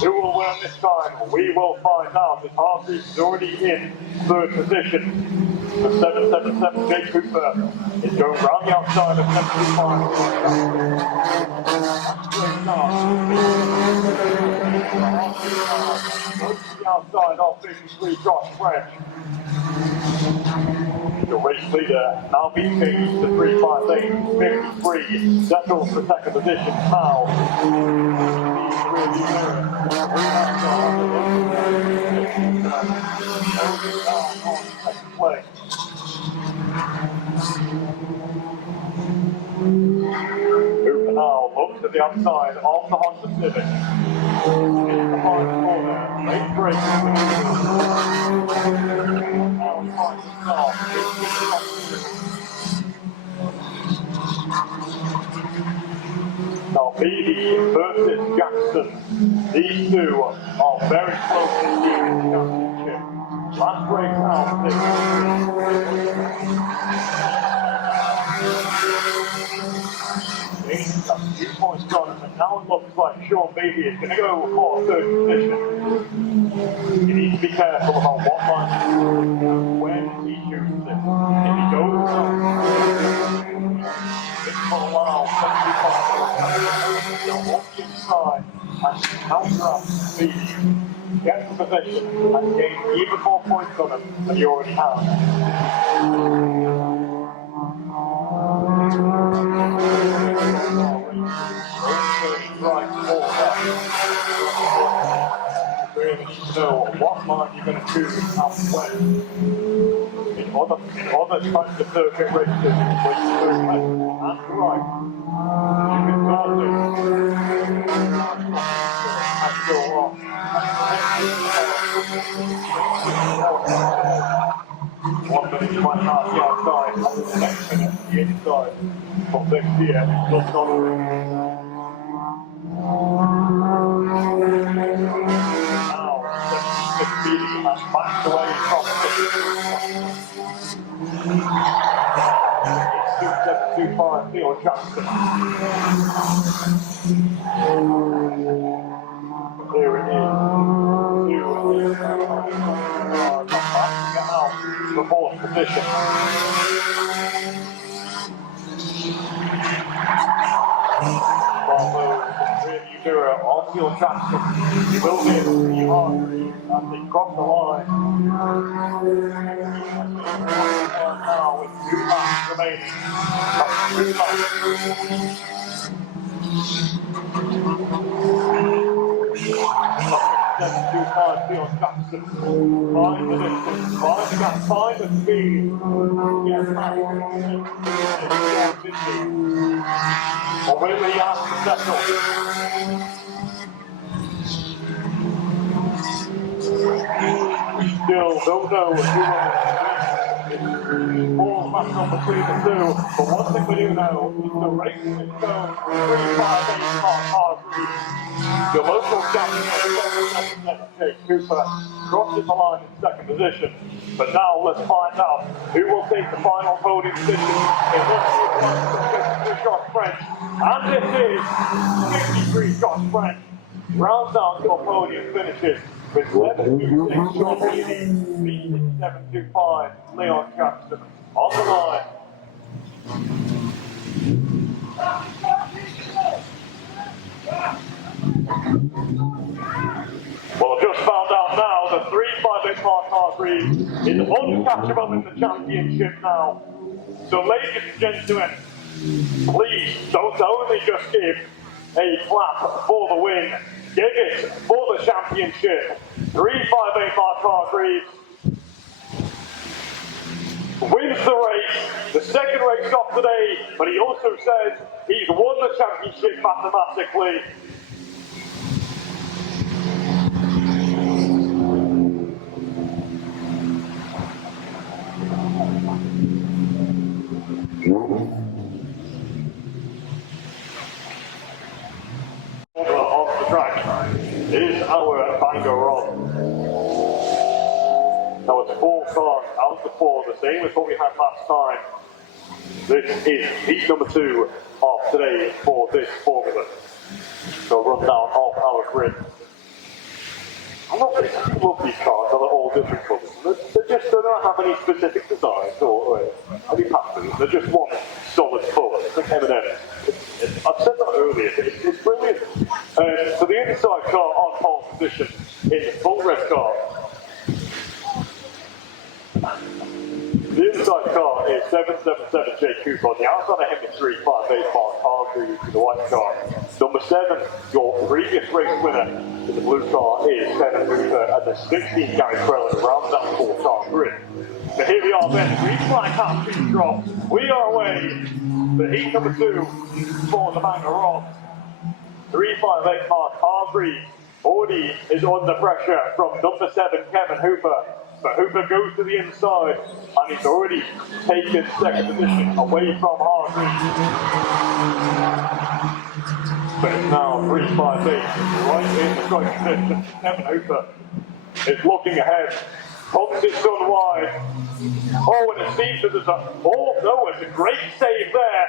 Who will win this time? We will find out. As Hargreaves is already in third position. The 777 Jake Cooper is going round the outside of 75. Goes to the outside of 53, Josh French. The race leader now being changed to 358, 53, settles for second position now. Cooper now looks at the outside of the Honda Civic. In the hard corner, late break. Now Beatty versus Jackson. These two are very close in the championship. Last race out, He's got 2 points on him, and now it looks like Sean Beatty is going to go for third position. He needs to be careful about what line, when he chooses it. If he goes this will allow 75 to walk inside and counteract Beatty, get the position, and gain even more points on him than he already has. Really need to know what line you're going to choose and when. In other kinds of circuit races, where you go left and right, you can start and go off. One minute you might have the outside, and the next minute the inside. From next year, it's not now, the Beatty has backed away from it's 2.725 Theo Jackson. Here it is. Get out the fourth position. On Theo Jackson, he will be able to see Hargreaves as they cross the line. Now with 2 laps remaining. That's 2 laps. 7.25 Theo Jackson. Find the distance, find the gap, find the speed. Get back. Or will he have to settle? We still don't know who falls back on between the two, but one thing we do know is the race is going 358 Hargreaves. The local champion, Jake Cooper, crosses the line in second position. But now let's find out who will take the final podium position in this Josh French. And this is 53 Josh French. Rounds out your podium finishes with 7.26 Sean Beatty, 7.25 Leon Jackson on the line. Well, I've just found out now that 358 Mark Hargreaves is uncatchable in the championship now. So, ladies and gentlemen, please don't only just give a clap for the win, give it for the championship. 358 Mark Hargreaves wins the race, the second race of today, but he also says he's won the championship mathematically. Off the track is our banger rod. Now it's 4 cars out of 4, the same as what we had last time. This is heat number 2 of today for this formula. So run down of our grid. I love these cars, they're all different colours. They don't have any specific designs or any patterns, they're just one solid colour. It's like M&M. I've said that earlier, it's brilliant. So the inside car on pole position is a full red car. The inside car is 777 J Cooper. On the outside of him is 358 Mark Hargreaves with the white car. Number 7, your previous race winner in the blue car is Kevin Hooper, and the 16 Gary Crellin around that 4-car grid. So here we are then, green flag half speed drop. We are away for heat number 2 for the banger rod. 358 Mark Hargreaves already is under pressure from number 7 Kevin Hooper. But Hooper goes to the inside, and he's already taken second position away from Hargreaves. But it's now 358, right in the strike position. Kevin Hooper is looking ahead, pumps it sun wide. Oh, and it seems that there's it's a great save there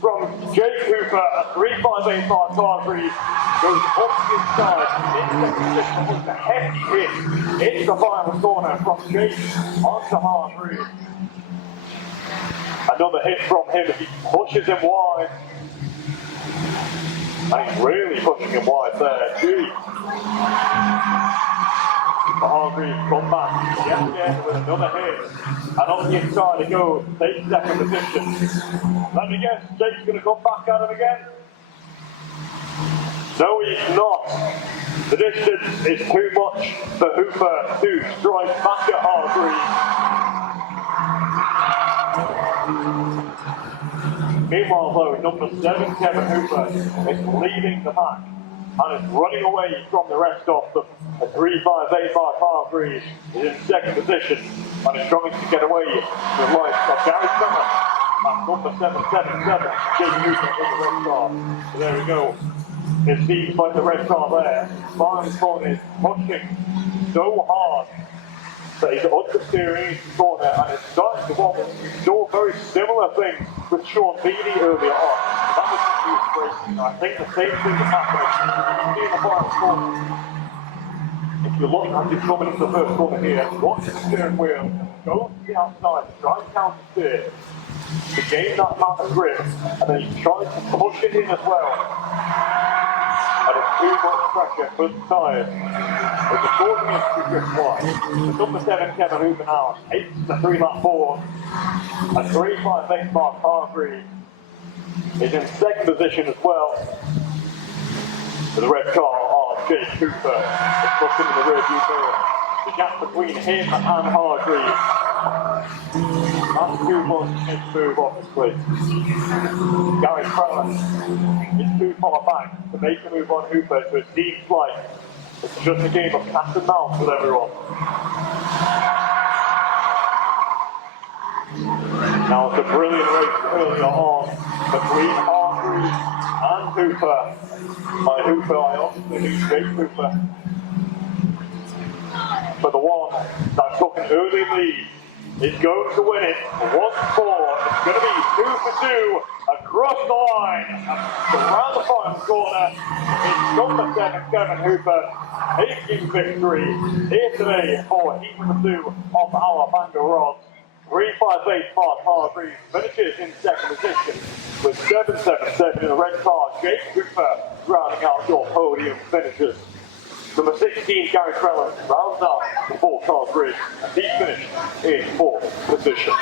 from Jake Hooper at 358 Mark Hargreaves. Goes up the inside, in second position with a hefty hit into the final corner from Jake onto Hargreaves. Another hit from him as he pushes him wide. And he's really pushing him wide there, gee. Hargreaves come back yet again with another hit. And on the inside he goes, takes second position. Let me guess, Jake's going to come back at him again? No, he's not. The distance is too much for Hooper to strike back at Hargreaves. Meanwhile, though, number 7, Kevin Hooper, is leading the pack and is running away from the rest of them. At 358 Mark Hargreaves is in second position and is trying to get away with the likes of Gary Crellin and number 777, Jake Hooper in the red car. So there we go. It seems like the red car there, Osborne is pushing so hard that he's understeering into the corner and it's starting to wobble. We saw very similar things with Sean Beattie earlier on. That was racing. I think the same thing is happening in the final corner. If you look as he's coming into the first corner here, watch the steering wheel, go to the outside, try and counter steer to gain that amount of grip, and then he's trying to push it in as well. And it's too much pressure for the tyres. It's causing us to drift wide. The number 7 Kevin Hooper now takes the 3-lap forward. And 358 Mark Hargreaves is in second position as well. With the red car on Jake Cooper. It's looking in the rear view mirror. The gap between him and Hargreaves. That's too much to move, obviously. Gary Crellin is too far back to make a move on Hooper, so it seems like it's just a game of cat and mouse with everyone. Now it's a brilliant race earlier on between Hargreaves and Hooper. By Hooper, I obviously think Jake Hooper. But the one that took an early lead is going to win it. 1-4. It's going to be 2 for 2 across the line. And around the final corner, it's number 7 Kevin Hooper taking victory here today for heat number 2 of our banger rods. 358 Mark Hargreaves finishes in second position with 777 in the red car. Jake Cooper rounding out your podium finishes. Number 16, Gary Crellin rounds out the 4-car grid, and he finished in 4th position.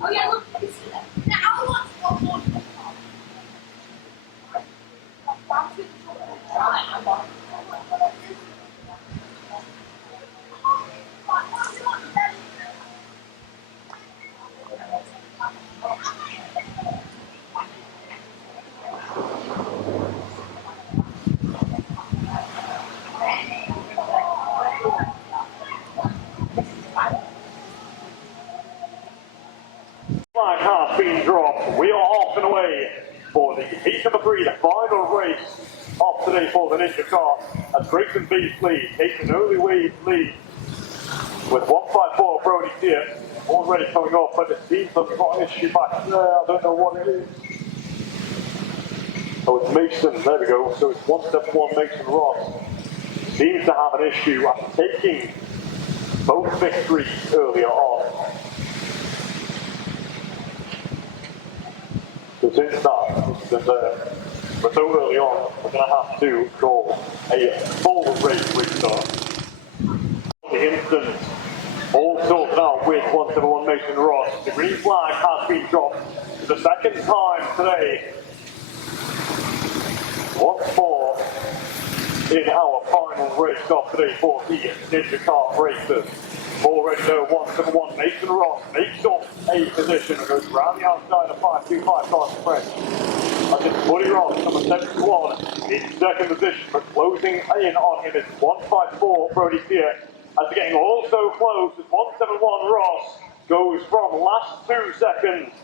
Oh yeah, look, you see that. Now I want one. Flag has been dropped. We are off and away for the heat number 3, the final race of today for the Ninja Car. As Grayson Beasley takes an early lead with 154 Brody Sear already coming up, but it seems like we've got an issue back there. I don't know what it is. Oh, it's Mason. There we go. So it's 171 Mason Ross. Seems to have an issue after taking both victories earlier on. So since that, we're so early on, we're going to have to call a full race restart. The instant, all sorted out with 171 Mason Ross. The green flag has been dropped for the second time today. Once more in our final race of today for the Ninja Car racers. Already know 171 Mason Ross makes up a position and goes around the outside of 525 Karts French. As it's Woody Ross, number 71, in second position, but closing in on him is 154 Brody Sear. As they're getting all so close as 171 Ross goes from last 2 seconds.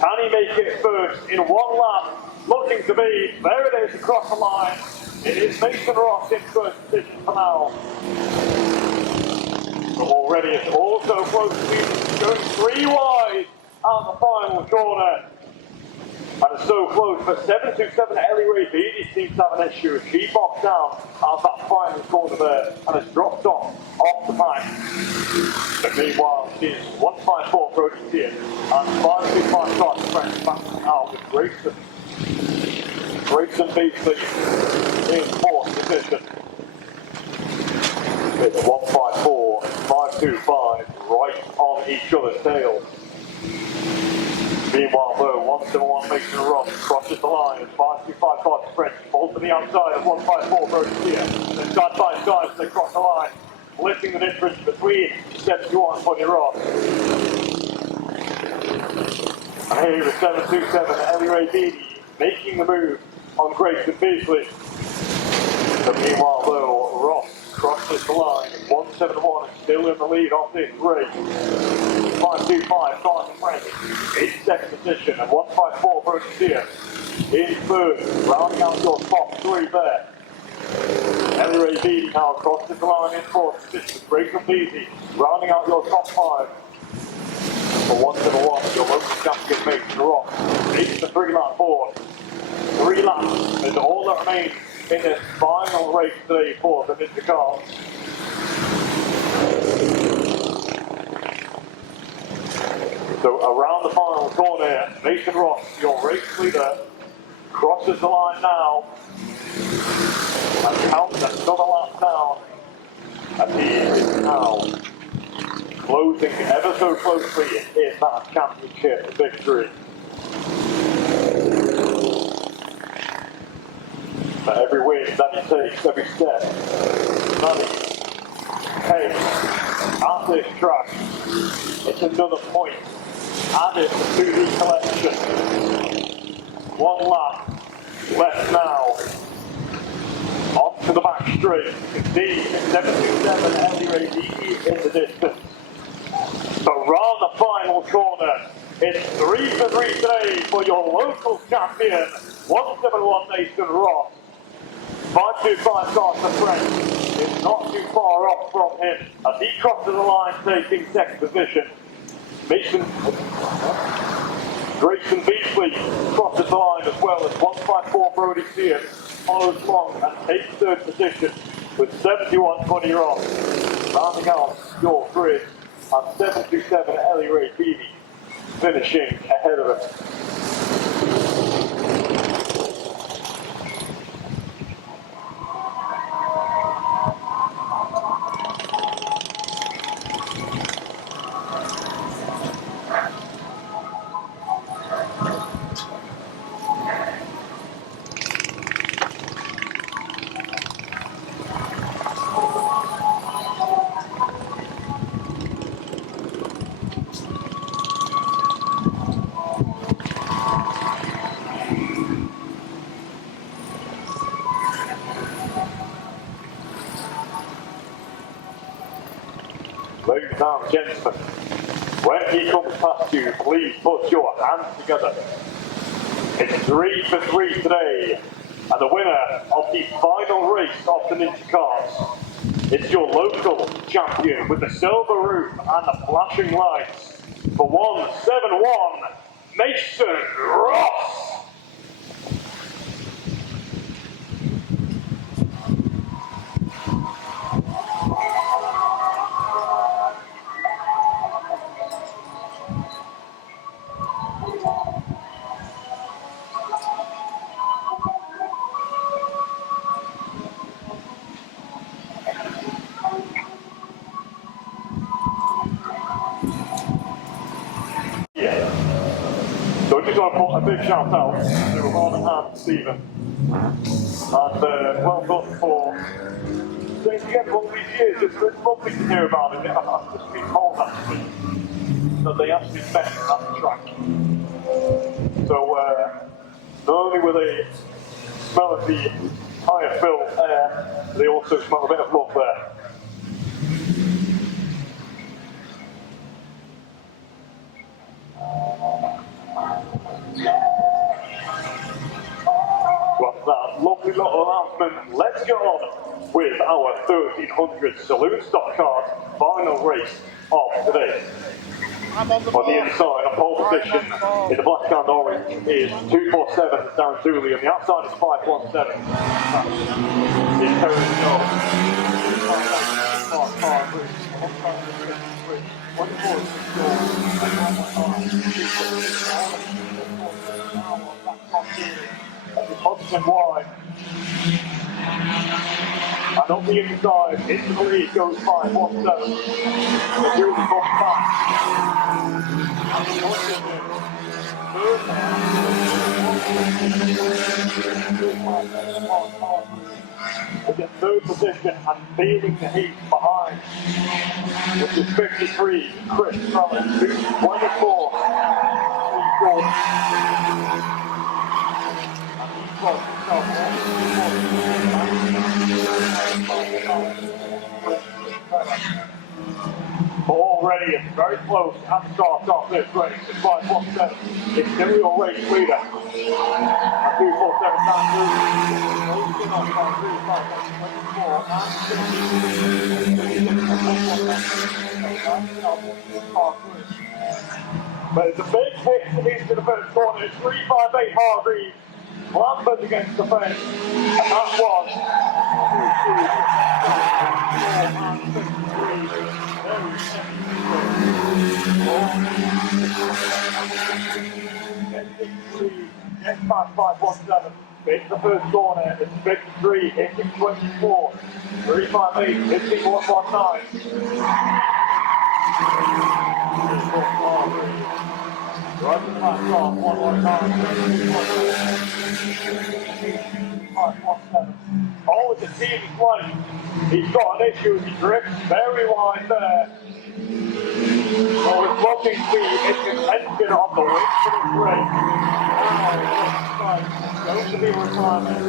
Can he make it first in one lap? Looking to be, there it is across the line. It is Mason Ross in first position for now. But already it's also close to being going 3 wide out the final corner. And it's so close, but 727 Ellie Ray Beatty seems to have an issue. She boxed down out of that final corner there and has dropped off the pack. But meanwhile, it's 154 Brody Sear and 525 Karts French back out with Grayson. Grayson Beasley in 4th position. It's 154, 525 right on each other's tails. Meanwhile, though, 171 Mason Ross crosses the line as 525 Karts French falls to the outside of 154 Brody Sear. Then side by side as they cross the line, splitting the difference between 71 and Buddy Ross. And here is 727 Ellie Ray Beatty making the move on Grayson Beasley. But meanwhile, though, Ross crosses the line. 171 is still in the lead of this race. 525 Karts French in second position, and 154 Brody Sear in third, rounding out your top 3 there. Ellie Ray Beatty now crosses the line in 4th position. Grayson Beasley rounding out your top 5. For 171, your local champion Mason Ross makes the 3-lap board. 3 laps is all that remains in this final race today for the Ninja Car. So around the final corner, Mason Ross, your race leader, crosses the line now and counts another lap down as he is now closing ever so closely in that championship victory. For every win that he takes, every step that he takes at this track, it's another point added to the collection. 1 lap left now. Onto the back straight. You can see 727 Ellie Ray Beatty in the distance. So round the final corner, it's 3 for 3 today for your local champion, 171 Mason Ross. 525 Karts French is not too far off from him as he crosses the line taking second position. Grayson Beasley crosses the line as well as 154 Brody Sear follows along and takes third position with 71 Buddy Ross rounding out your grid and 727 Ellie Ray Beatty finishing ahead of us. Ladies and gentlemen, when When he comes past you, please put your hands together. It's 3 for 3 today, and the winner of the final race of the Ninja Karts, it's your local champion with the silver roof and the flashing lights for 171, Mason Ross. So I just want to put a big shout out to Ron and Stephen. And well done for staying together all these years. It's lovely to hear about it. I've just been told actually that they actually met at the track. So not only were they smelling the higher fill air, they also smell a bit of love there. That lovely little announcement. Let's get on with our 1300 Saloon Stockcars final race of today. On the inside, on pole position in the black and orange is 247 Darren Dooley, and the outside is 517. It's Terry Hudson wide. And on the inside, into the lead goes 517. The Dooley comes back. With in third position and feeling the heat behind, which is 53, Chris Mellon, 24, George. But already it's very close at the start of this race. It's 517. It's still your race leader. And 247 down but it's a big hit into the first corner. It's 358 Hargreaves. Lambert against the fence, and that was 517. It's the first corner, it's 53, hitting 24, 358, hitting 119. Right to the back off, 517. Oh, it's a team play. He's got an issue with his grip, very wide there. So it's looking to be engine on the wing for this race. Going to be retirement.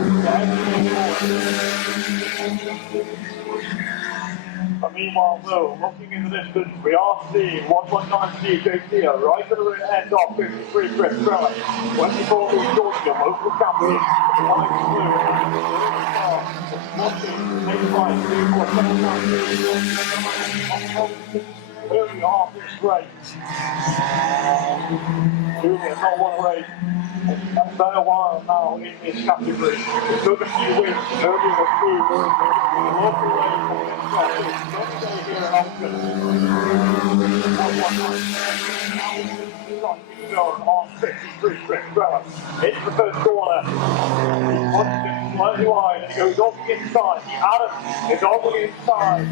But meanwhile, though, looking in the distance, we are seeing 119 CJC right at the end of 53 Chris Trella. 24 Louis Georgia, local champion, light blue, early off this race. Dooley has not won a race a fair while now in this category. He took a few wins earlier this week. The local race here in Onchan. On 53 Chris Trella. It's the first corner. He punches it slightly wide and he goes off the inside. The Adam is on the inside.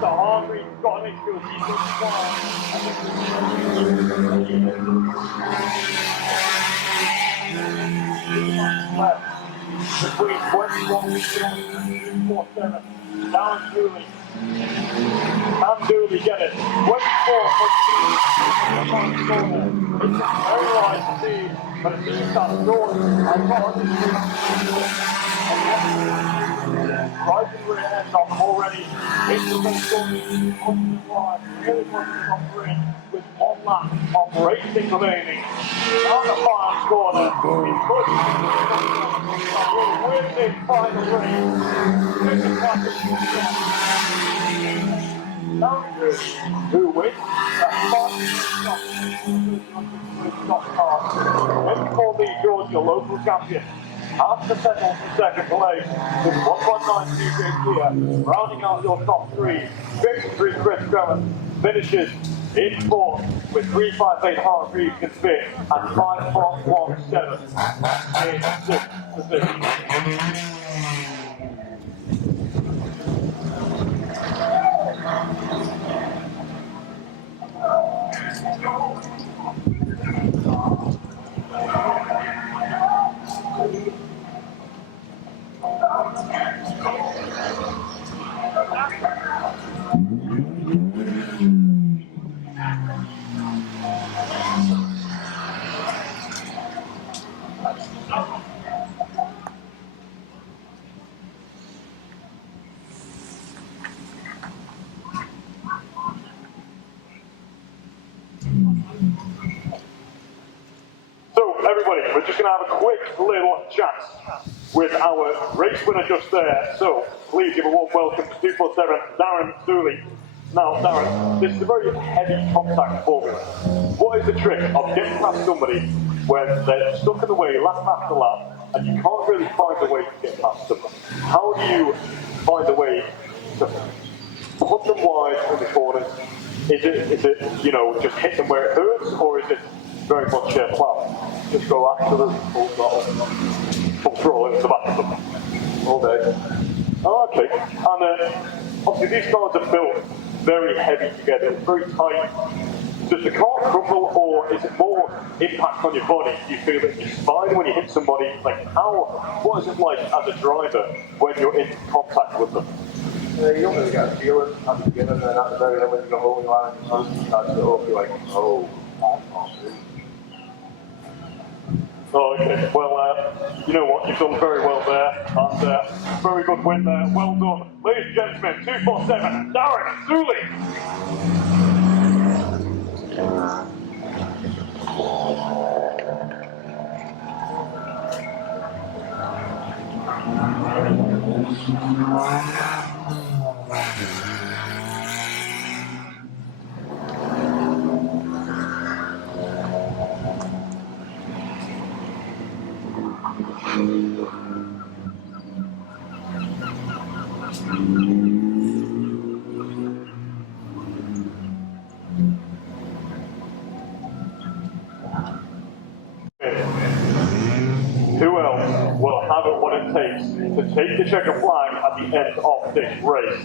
So Hargreaves got an issue with between 21 and 247. Darren Dooley. Can Dooley get it? 24.2. It's very wide to see, but it seems that George has got rising rear end off already. It's the best one on the line. Really pushing it off green with 1 lap of racing remaining. Down the final corner. He's pushing with this final race. Who wins? That's Stockcars. Wins for the Georgia local champion. After settles in second place with 1.92 here, rounding out your top 3. Victory Chris Grellin finishes in 4th with 358 hard reads can spin and 5.17 in 6th position. Everybody, we're just going to have a quick little chat with our race winner just there. So please give a warm welcome to 247, Darren Dooley. Now, Darren, this is a very heavy contact formula. What is the trick of getting past somebody when they're stuck in the way lap after lap and you can't really find a way to get past them? How do you find a way to put them wide in the corners? Is it you know, just hit them where it hurts, or is it very much plan? Just go absolutely full throttle, full throttle into the back of them all day. Oh, okay. And obviously these cars are built very heavy together, very tight. Does the car crumble, or is it more impact on your body? Do you feel it in your spine when you hit somebody? Like what is it like as a driver when you're in contact with them? You don't really get a feeling at the beginning, and at the very end when you go home, you start to be like, oh, I can't do it. Oh, okay. Well, you know what? You've done very well there, and very good win there. Well done. Ladies and gentlemen, 247, Darren Dooley. Who else will have it what it takes to take the checker flag at the end of this race?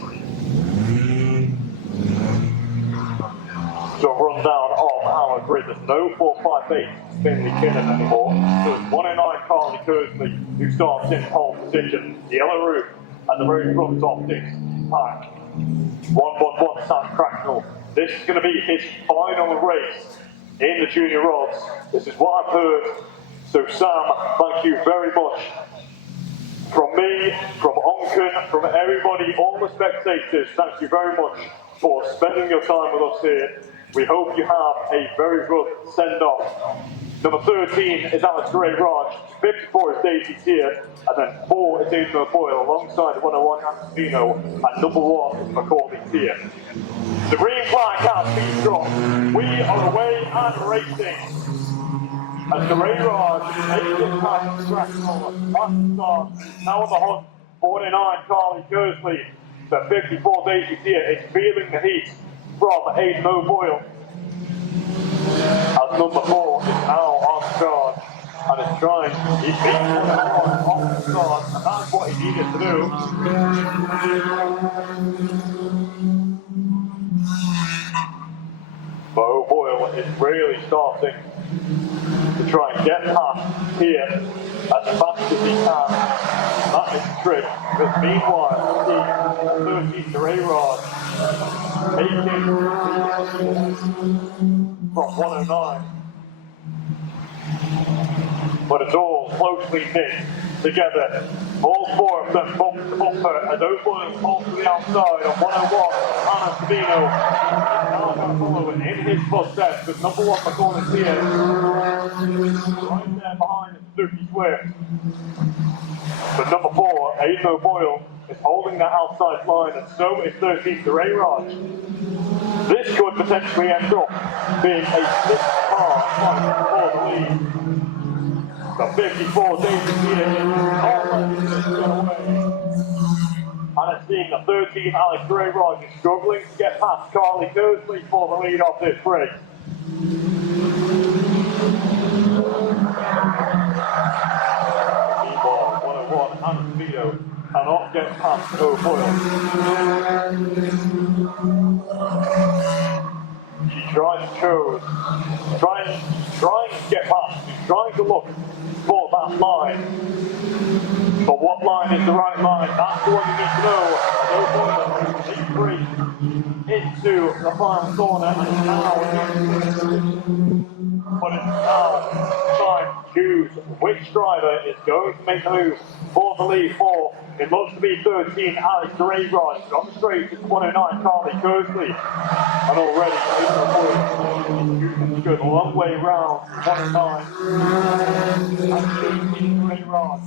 So rundown of our grid. There's no 458 Finley Kinnan anymore. There's 109 Carly Kersley, who starts in pole position. The yellow roof at the very front of this pack. 111 Sam Cracknell. This is going to be his final race in the junior rods. This is what I've heard. So Sam, thank you very much. From me, from Onchan, from everybody, all the spectators, thank you very much for spending your time with us here. We hope you have a very good send-off. Number 13 is Alex Gray Raj, 54 is Daisy Tier, and then 4 is Adrian Boyle, alongside 101 Antonino, and number 1 is Macaulay Tier. The green flag has been dropped. We are away and racing. As the Ray Raj takes it past the track roller, past the start, now on the hunt, 49 Carly Kersley, the 54 Daisy Tier is feeling the heat from Aidan O'Boyle. As number 4 is now on charge and is trying, he's being off the start, and that's what he needed to do. But O'Boyle is really starting to try and get past here as fast as he can. That is the trick, because meanwhile, the 13th to A-Rod taking from 109. But it's all closely knit together. All four of them bump to bumper as Osborne pulls to the outside on 101. Anna Savino is now going to follow in his footsteps with number one McCormick here. Right there behind Suzuki Swift. But number four, Aidan O'Boyle, is holding that outside line, and so is 13th to A-Rod. This could potentially end up being a 6-car fight for the lead. The 54 David here is away. And it's seeing the 13 Alex A-Rod is struggling to get past Carly Kersley for the lead off this race. Meanwhile, 101 and Vito cannot get past O'Boyle. She tries to choose, trying to get past, she's trying to look for that line. But what line is the right line? That's the one you need to know. O'Boyle is free into the final corner, and it's now but it's now time to choose which driver is going to make the move for the lead for. It looks to be 13 Alex A-Rod. On the straight, it's 109 Carly Kersley. And already, it's good a long way round. 109. And 13 A-Rod is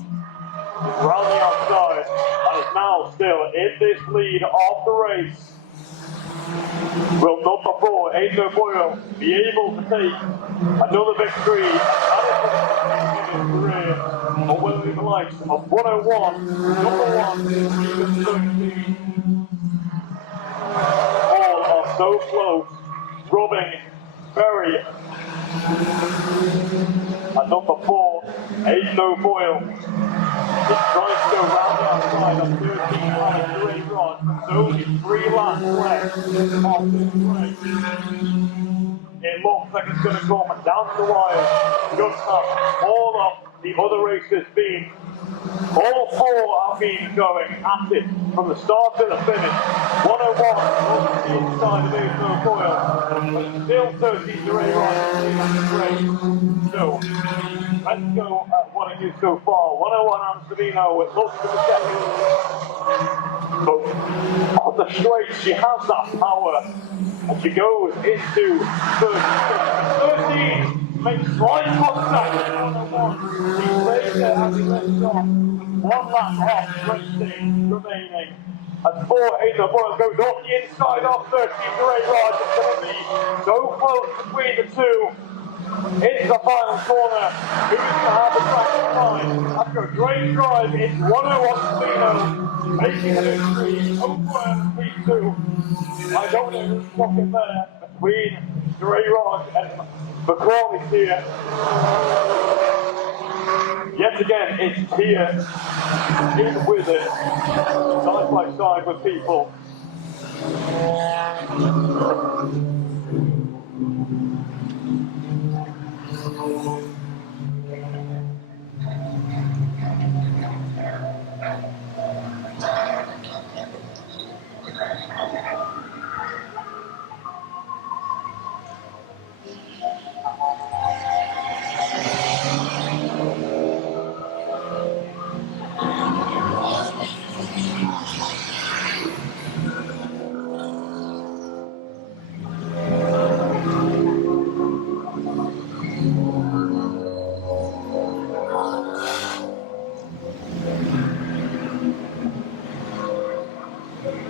round the outside and is now still in this lead of the race. Will number 4, Aidan O'Boyle, be able to take another victory in his career? Or will it be the likes of 101, number 1, even 13? All are so close, rubbing very. And number 4, Aidan O'Boyle, is trying to go round the outside of 13 Alex A-Rod. There's only 3 laps left of this race. It looks like it's going to come down to the wire, just as all of the other races been. All 4 have been going at it from the start to the finish. 101 on the inside of Aidan O'Boyle, but still 13 to A-Rod in this race. So, let's go at what it is so far. 101 Amsterdino, it looks to the second. But on the straight, she has that power, and she goes into 13. Makes slight contact with 101. He stays there as he lifts off. 1 lap off, racing remaining. As 4 Aidan O'Boyle goes off the inside of 13 to A-Rod. It's going to be so close between the two. Into the final corner. Who's going to have the track line? After a great drive, it's 101 Spino making the victory. O'Boyle P2. I don't know who's blocking there between A-Rod and McCormick here. Yet again, it's here in with it, side by side with people.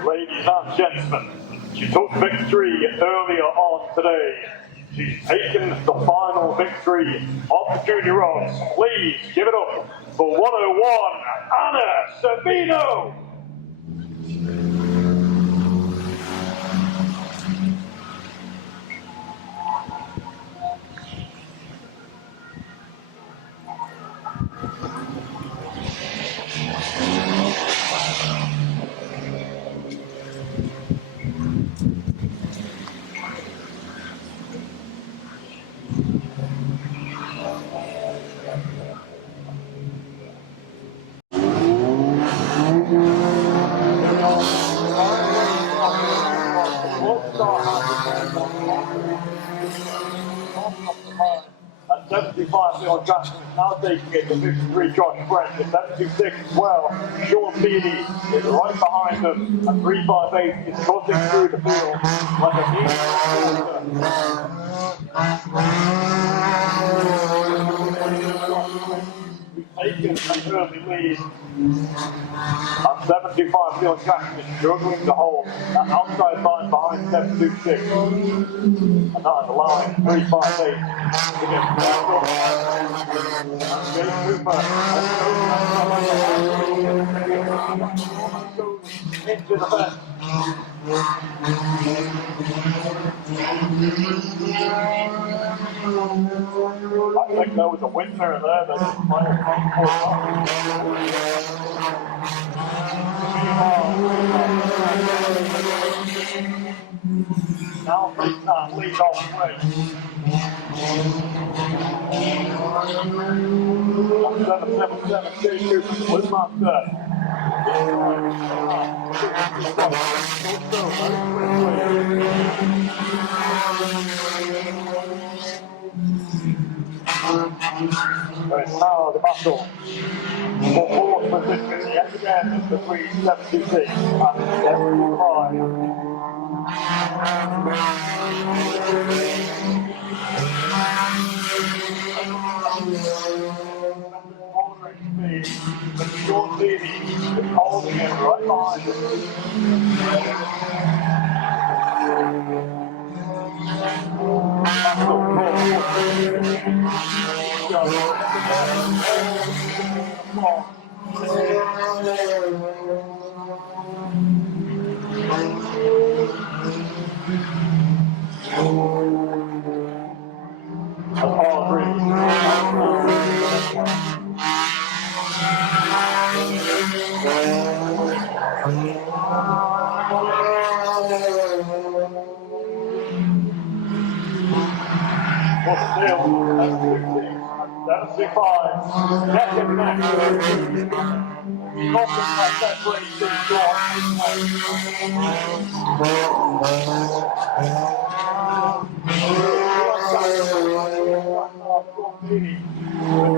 Ladies and gentlemen, she took victory earlier on today. She's taken the final victory of the Junior Rods. Please give it up for 101, Anna Savino. both start at 75 Leon Jackson is now taking it to 53 Josh Brent at 726 as well. Sean Beatty is right behind them at 358 is cutting through the field like a needle. We've taken an early lead. At 75, Leon Jackson is struggling to hold that outside line behind 726. And that is allowing 358 to get back up. And Jay Cooper into the fence. I think there was a winner there that didn't play a now takes that lead off the race. 777 Jay Cooper, Blue Master. It's now the battle for fourth position yet again between 76 and 75. But Sean Beatty is holding it right behind him. Well, still, at 75, neck and neck. Nothing like that race is gone.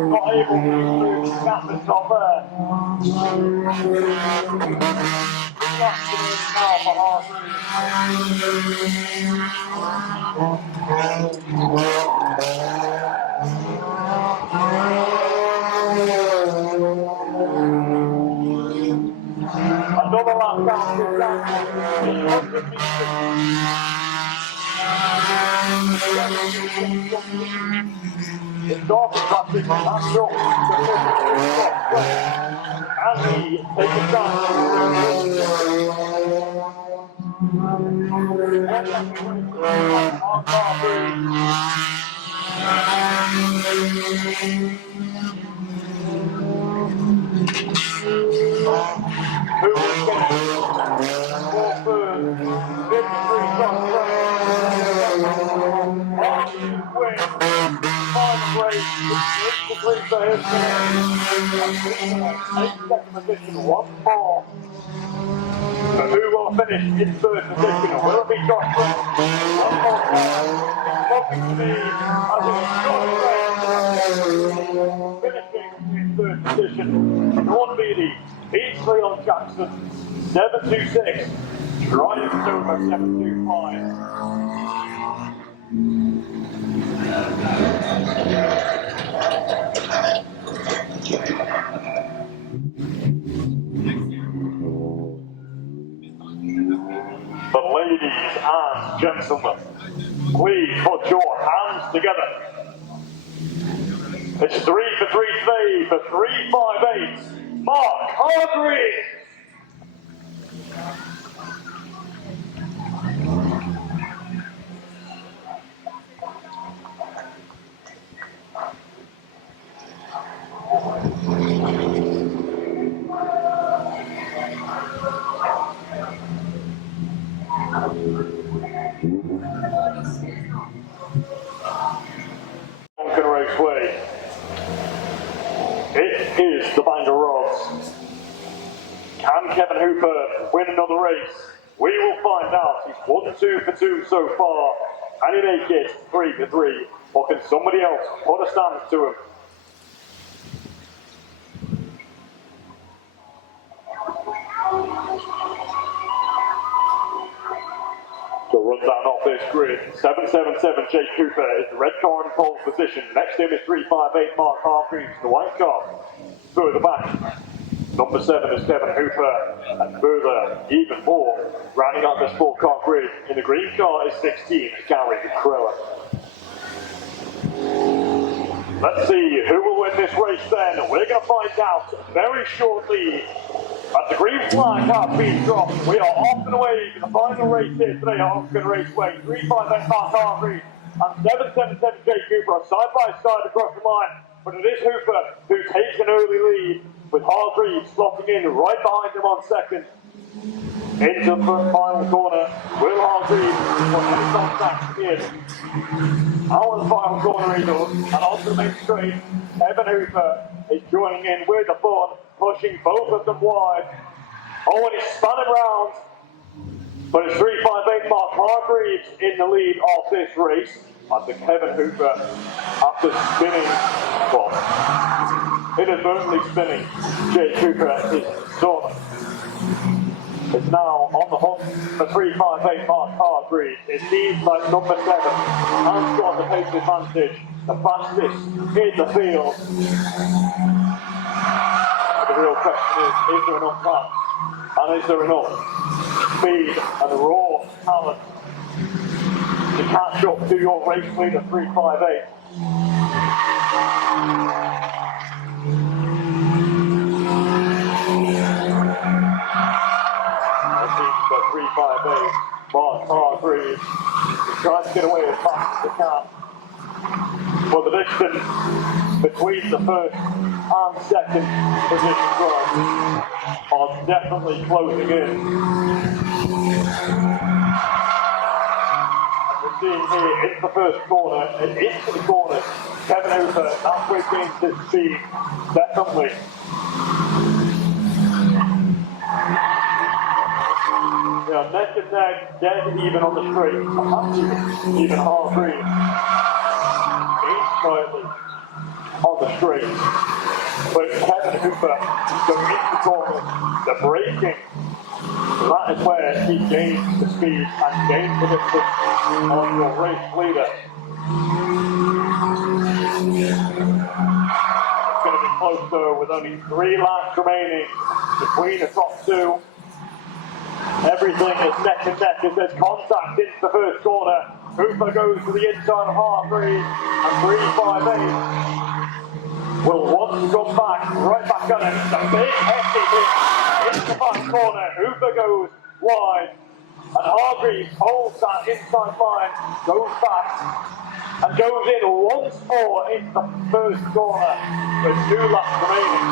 Not able to move, the gap is not there. That's now for another lap down to down. It's Dorfman passing hands up and he takes a chance. Who is getting 53 shots win. Final race, complete for his second position once more. But who will finish in third position? Will it be Josh Brent? One more time. Looking to me as it's Josh Brent finishing in third position. Sean Beatty beats Leon Jackson 726. Triumphs over 725. But ladies and gentlemen, please put your hands together. It's 3 for 3 today for 358, Mark Hargreaves. Onchan Raceway. It is the Bangor Rods. Can Kevin Hooper win another race? We will find out. He's 1-2 for 2 so far. Can he make it 3 for 3? Or can somebody else put a stance to him? So runs down off this grid. 777 Jake Cooper is the red car in pole position. Next to him is 358 Mark Hargreaves, the white car. Further back, number 7 is Kevin Hooper, and further, even more, rounding out this 4-car grid in the green car is 16, Gary Criller. Let's see who will win this race then. We're going to find out very shortly. As the green flag has been dropped, we are off and away for the final race here today at Onchan Raceway. 358 Mark Hargreaves and 777 Jake Cooper are side by side across the line. But it is Hooper who takes an early lead, with Hargreaves slotting in right behind him on second. Into the final corner, Will Hargreaves put any contact in. Out of the final corner he does, and onto the main straight, Kevin Hooper is joining in with the fun, pushing both of them wide. Oh, and he's spanning round, but it's 358 Mark Hargreaves in the lead of this race. After Kevin Hooper, after spinning, well, inadvertently spinning, Jake Cooper is done. Is now on the hunt for 358 Mark Hargreaves. It seems like number 7 has got the pace advantage, the fastest in the field. But the real question is there enough laps? And is there enough speed and raw talent to catch up to your race leader 358? It seems that 358 Mark Hargreaves is trying to get away as fast as he can. But the distance between the first and second position drivers are definitely closing in. Seeing here into the first corner and into the corner, Kevin Hooper halfway gains his speed, definitely. Yeah, neck and neck, dead even on the straight. Perhaps even Hargreaves gains slightly on the straight. But Kevin Hooper going into the corner, the braking. So that is where he gains the speed and gains the distance on your race leader. It's going to be close though, with only 3 laps remaining between the top 2. Everything is neck and neck as there's contact into the first corner. Hooper goes to the inside of Hargreaves, and 358 will want to come back, right back at him. It's a big hefty hit into the back corner. Hooper goes wide, and Hargreaves holds that inside line, goes back, and goes in once more into the first corner with 2 laps remaining.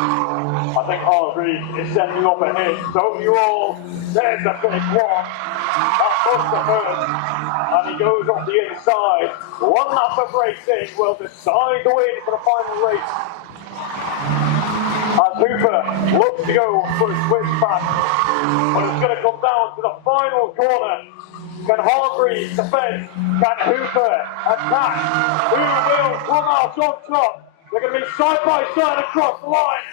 I think Hargreaves is setting up a hit. Don't you all? There's the finish one. That was the first. And he goes off the inside. 1 lap of racing will decide the win for the final race. As Hooper looks to go for a switch back. But it's going to come down to the final corner. Can Hargreaves defend? Can Hooper attack? Who will come out on top? They're going to be side by side across the line.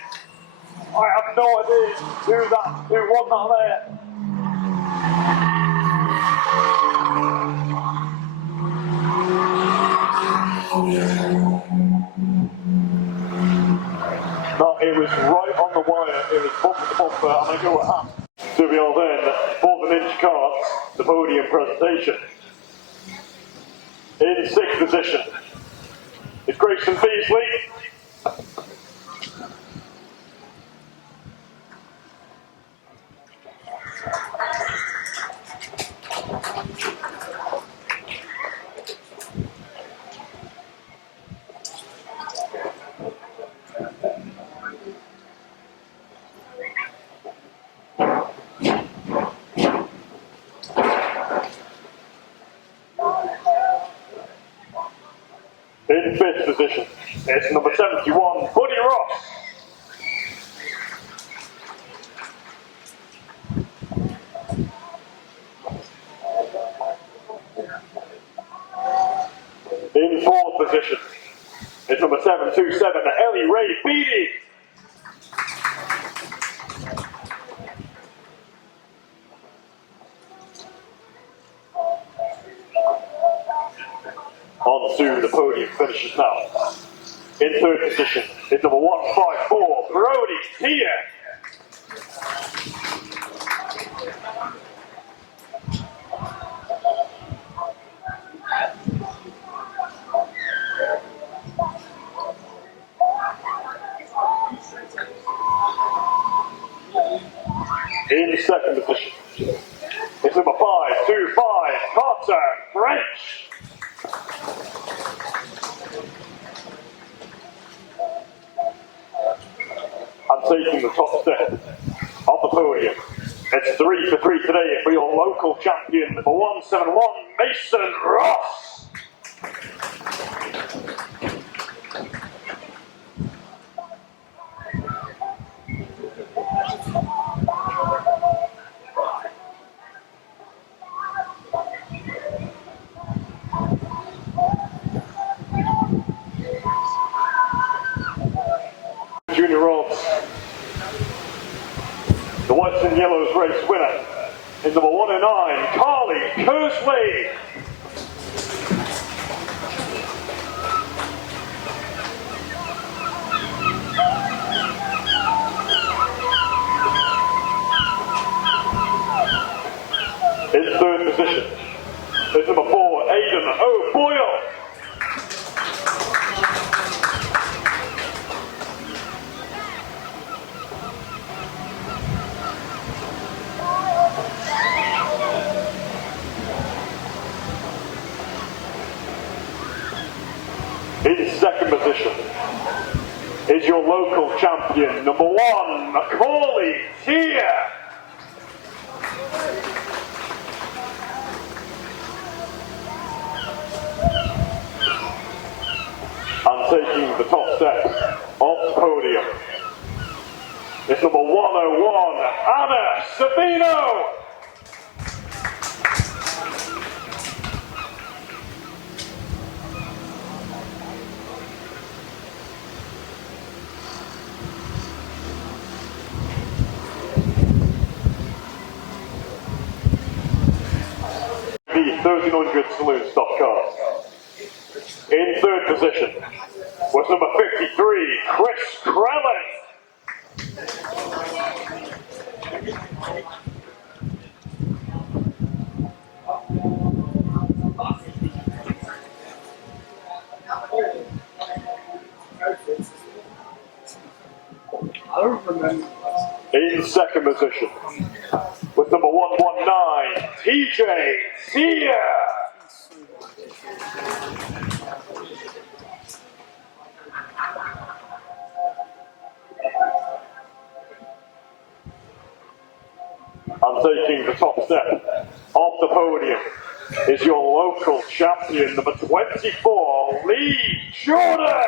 I have no idea who won that there. No, it was right on the wire. It was bumper to bumper, and I go what happened. So we are then for the Ninja Karts, the podium presentation. In 6th position is Grayson Beasley. In 5th position, it's number 71, Buddy Ross. fourth position is number 727, Ellie Ray Beattie. On to the podium finishes now. In third position is number 154, Brody Tia. In second position is number 525, Karts French. And taking the top step of the podium, it's 3 for 3 today for your local champion, number 171, Mason Ross. Junior Roads. The whites and yellows race winner is number 109, Carly Kersley. In third position is number 4, Aidan O'Boyle. In second position is your local champion, number 1, Macaulay Tia. And taking the top step off the podium is number 101, Anna Sabino. The 1300 Saloon Stockcars. In third position was number 53, Chris Krellen. I don't remember. In second position was number 119, TJ Sia. And taking the top step off the podium is your local champion, number 24, Lee Jordan.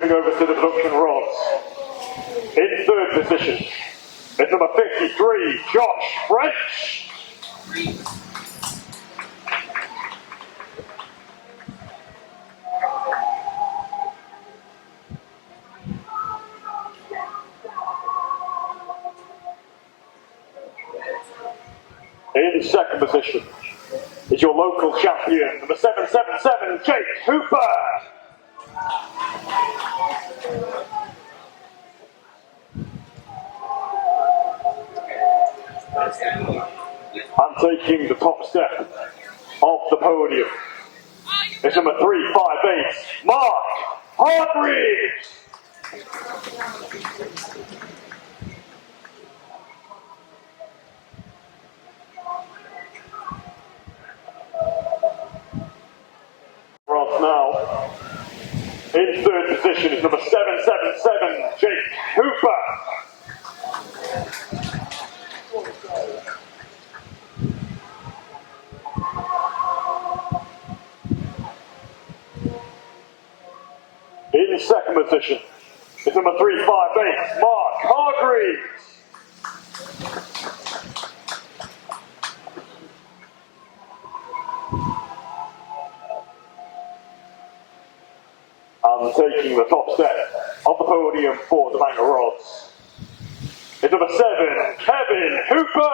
Over to the production rods. In third position is number 53, Josh French. In second position is your local champion, number 777, Jake Hooper. And taking the top step off the podium is number 358, Mark Hargreaves. Ross now. In third position is number 777, Jake Hooper. It's number 358, Mark Hargreaves. And taking the top step of the podium for the Banger Rods is number 7, Kevin Hooper.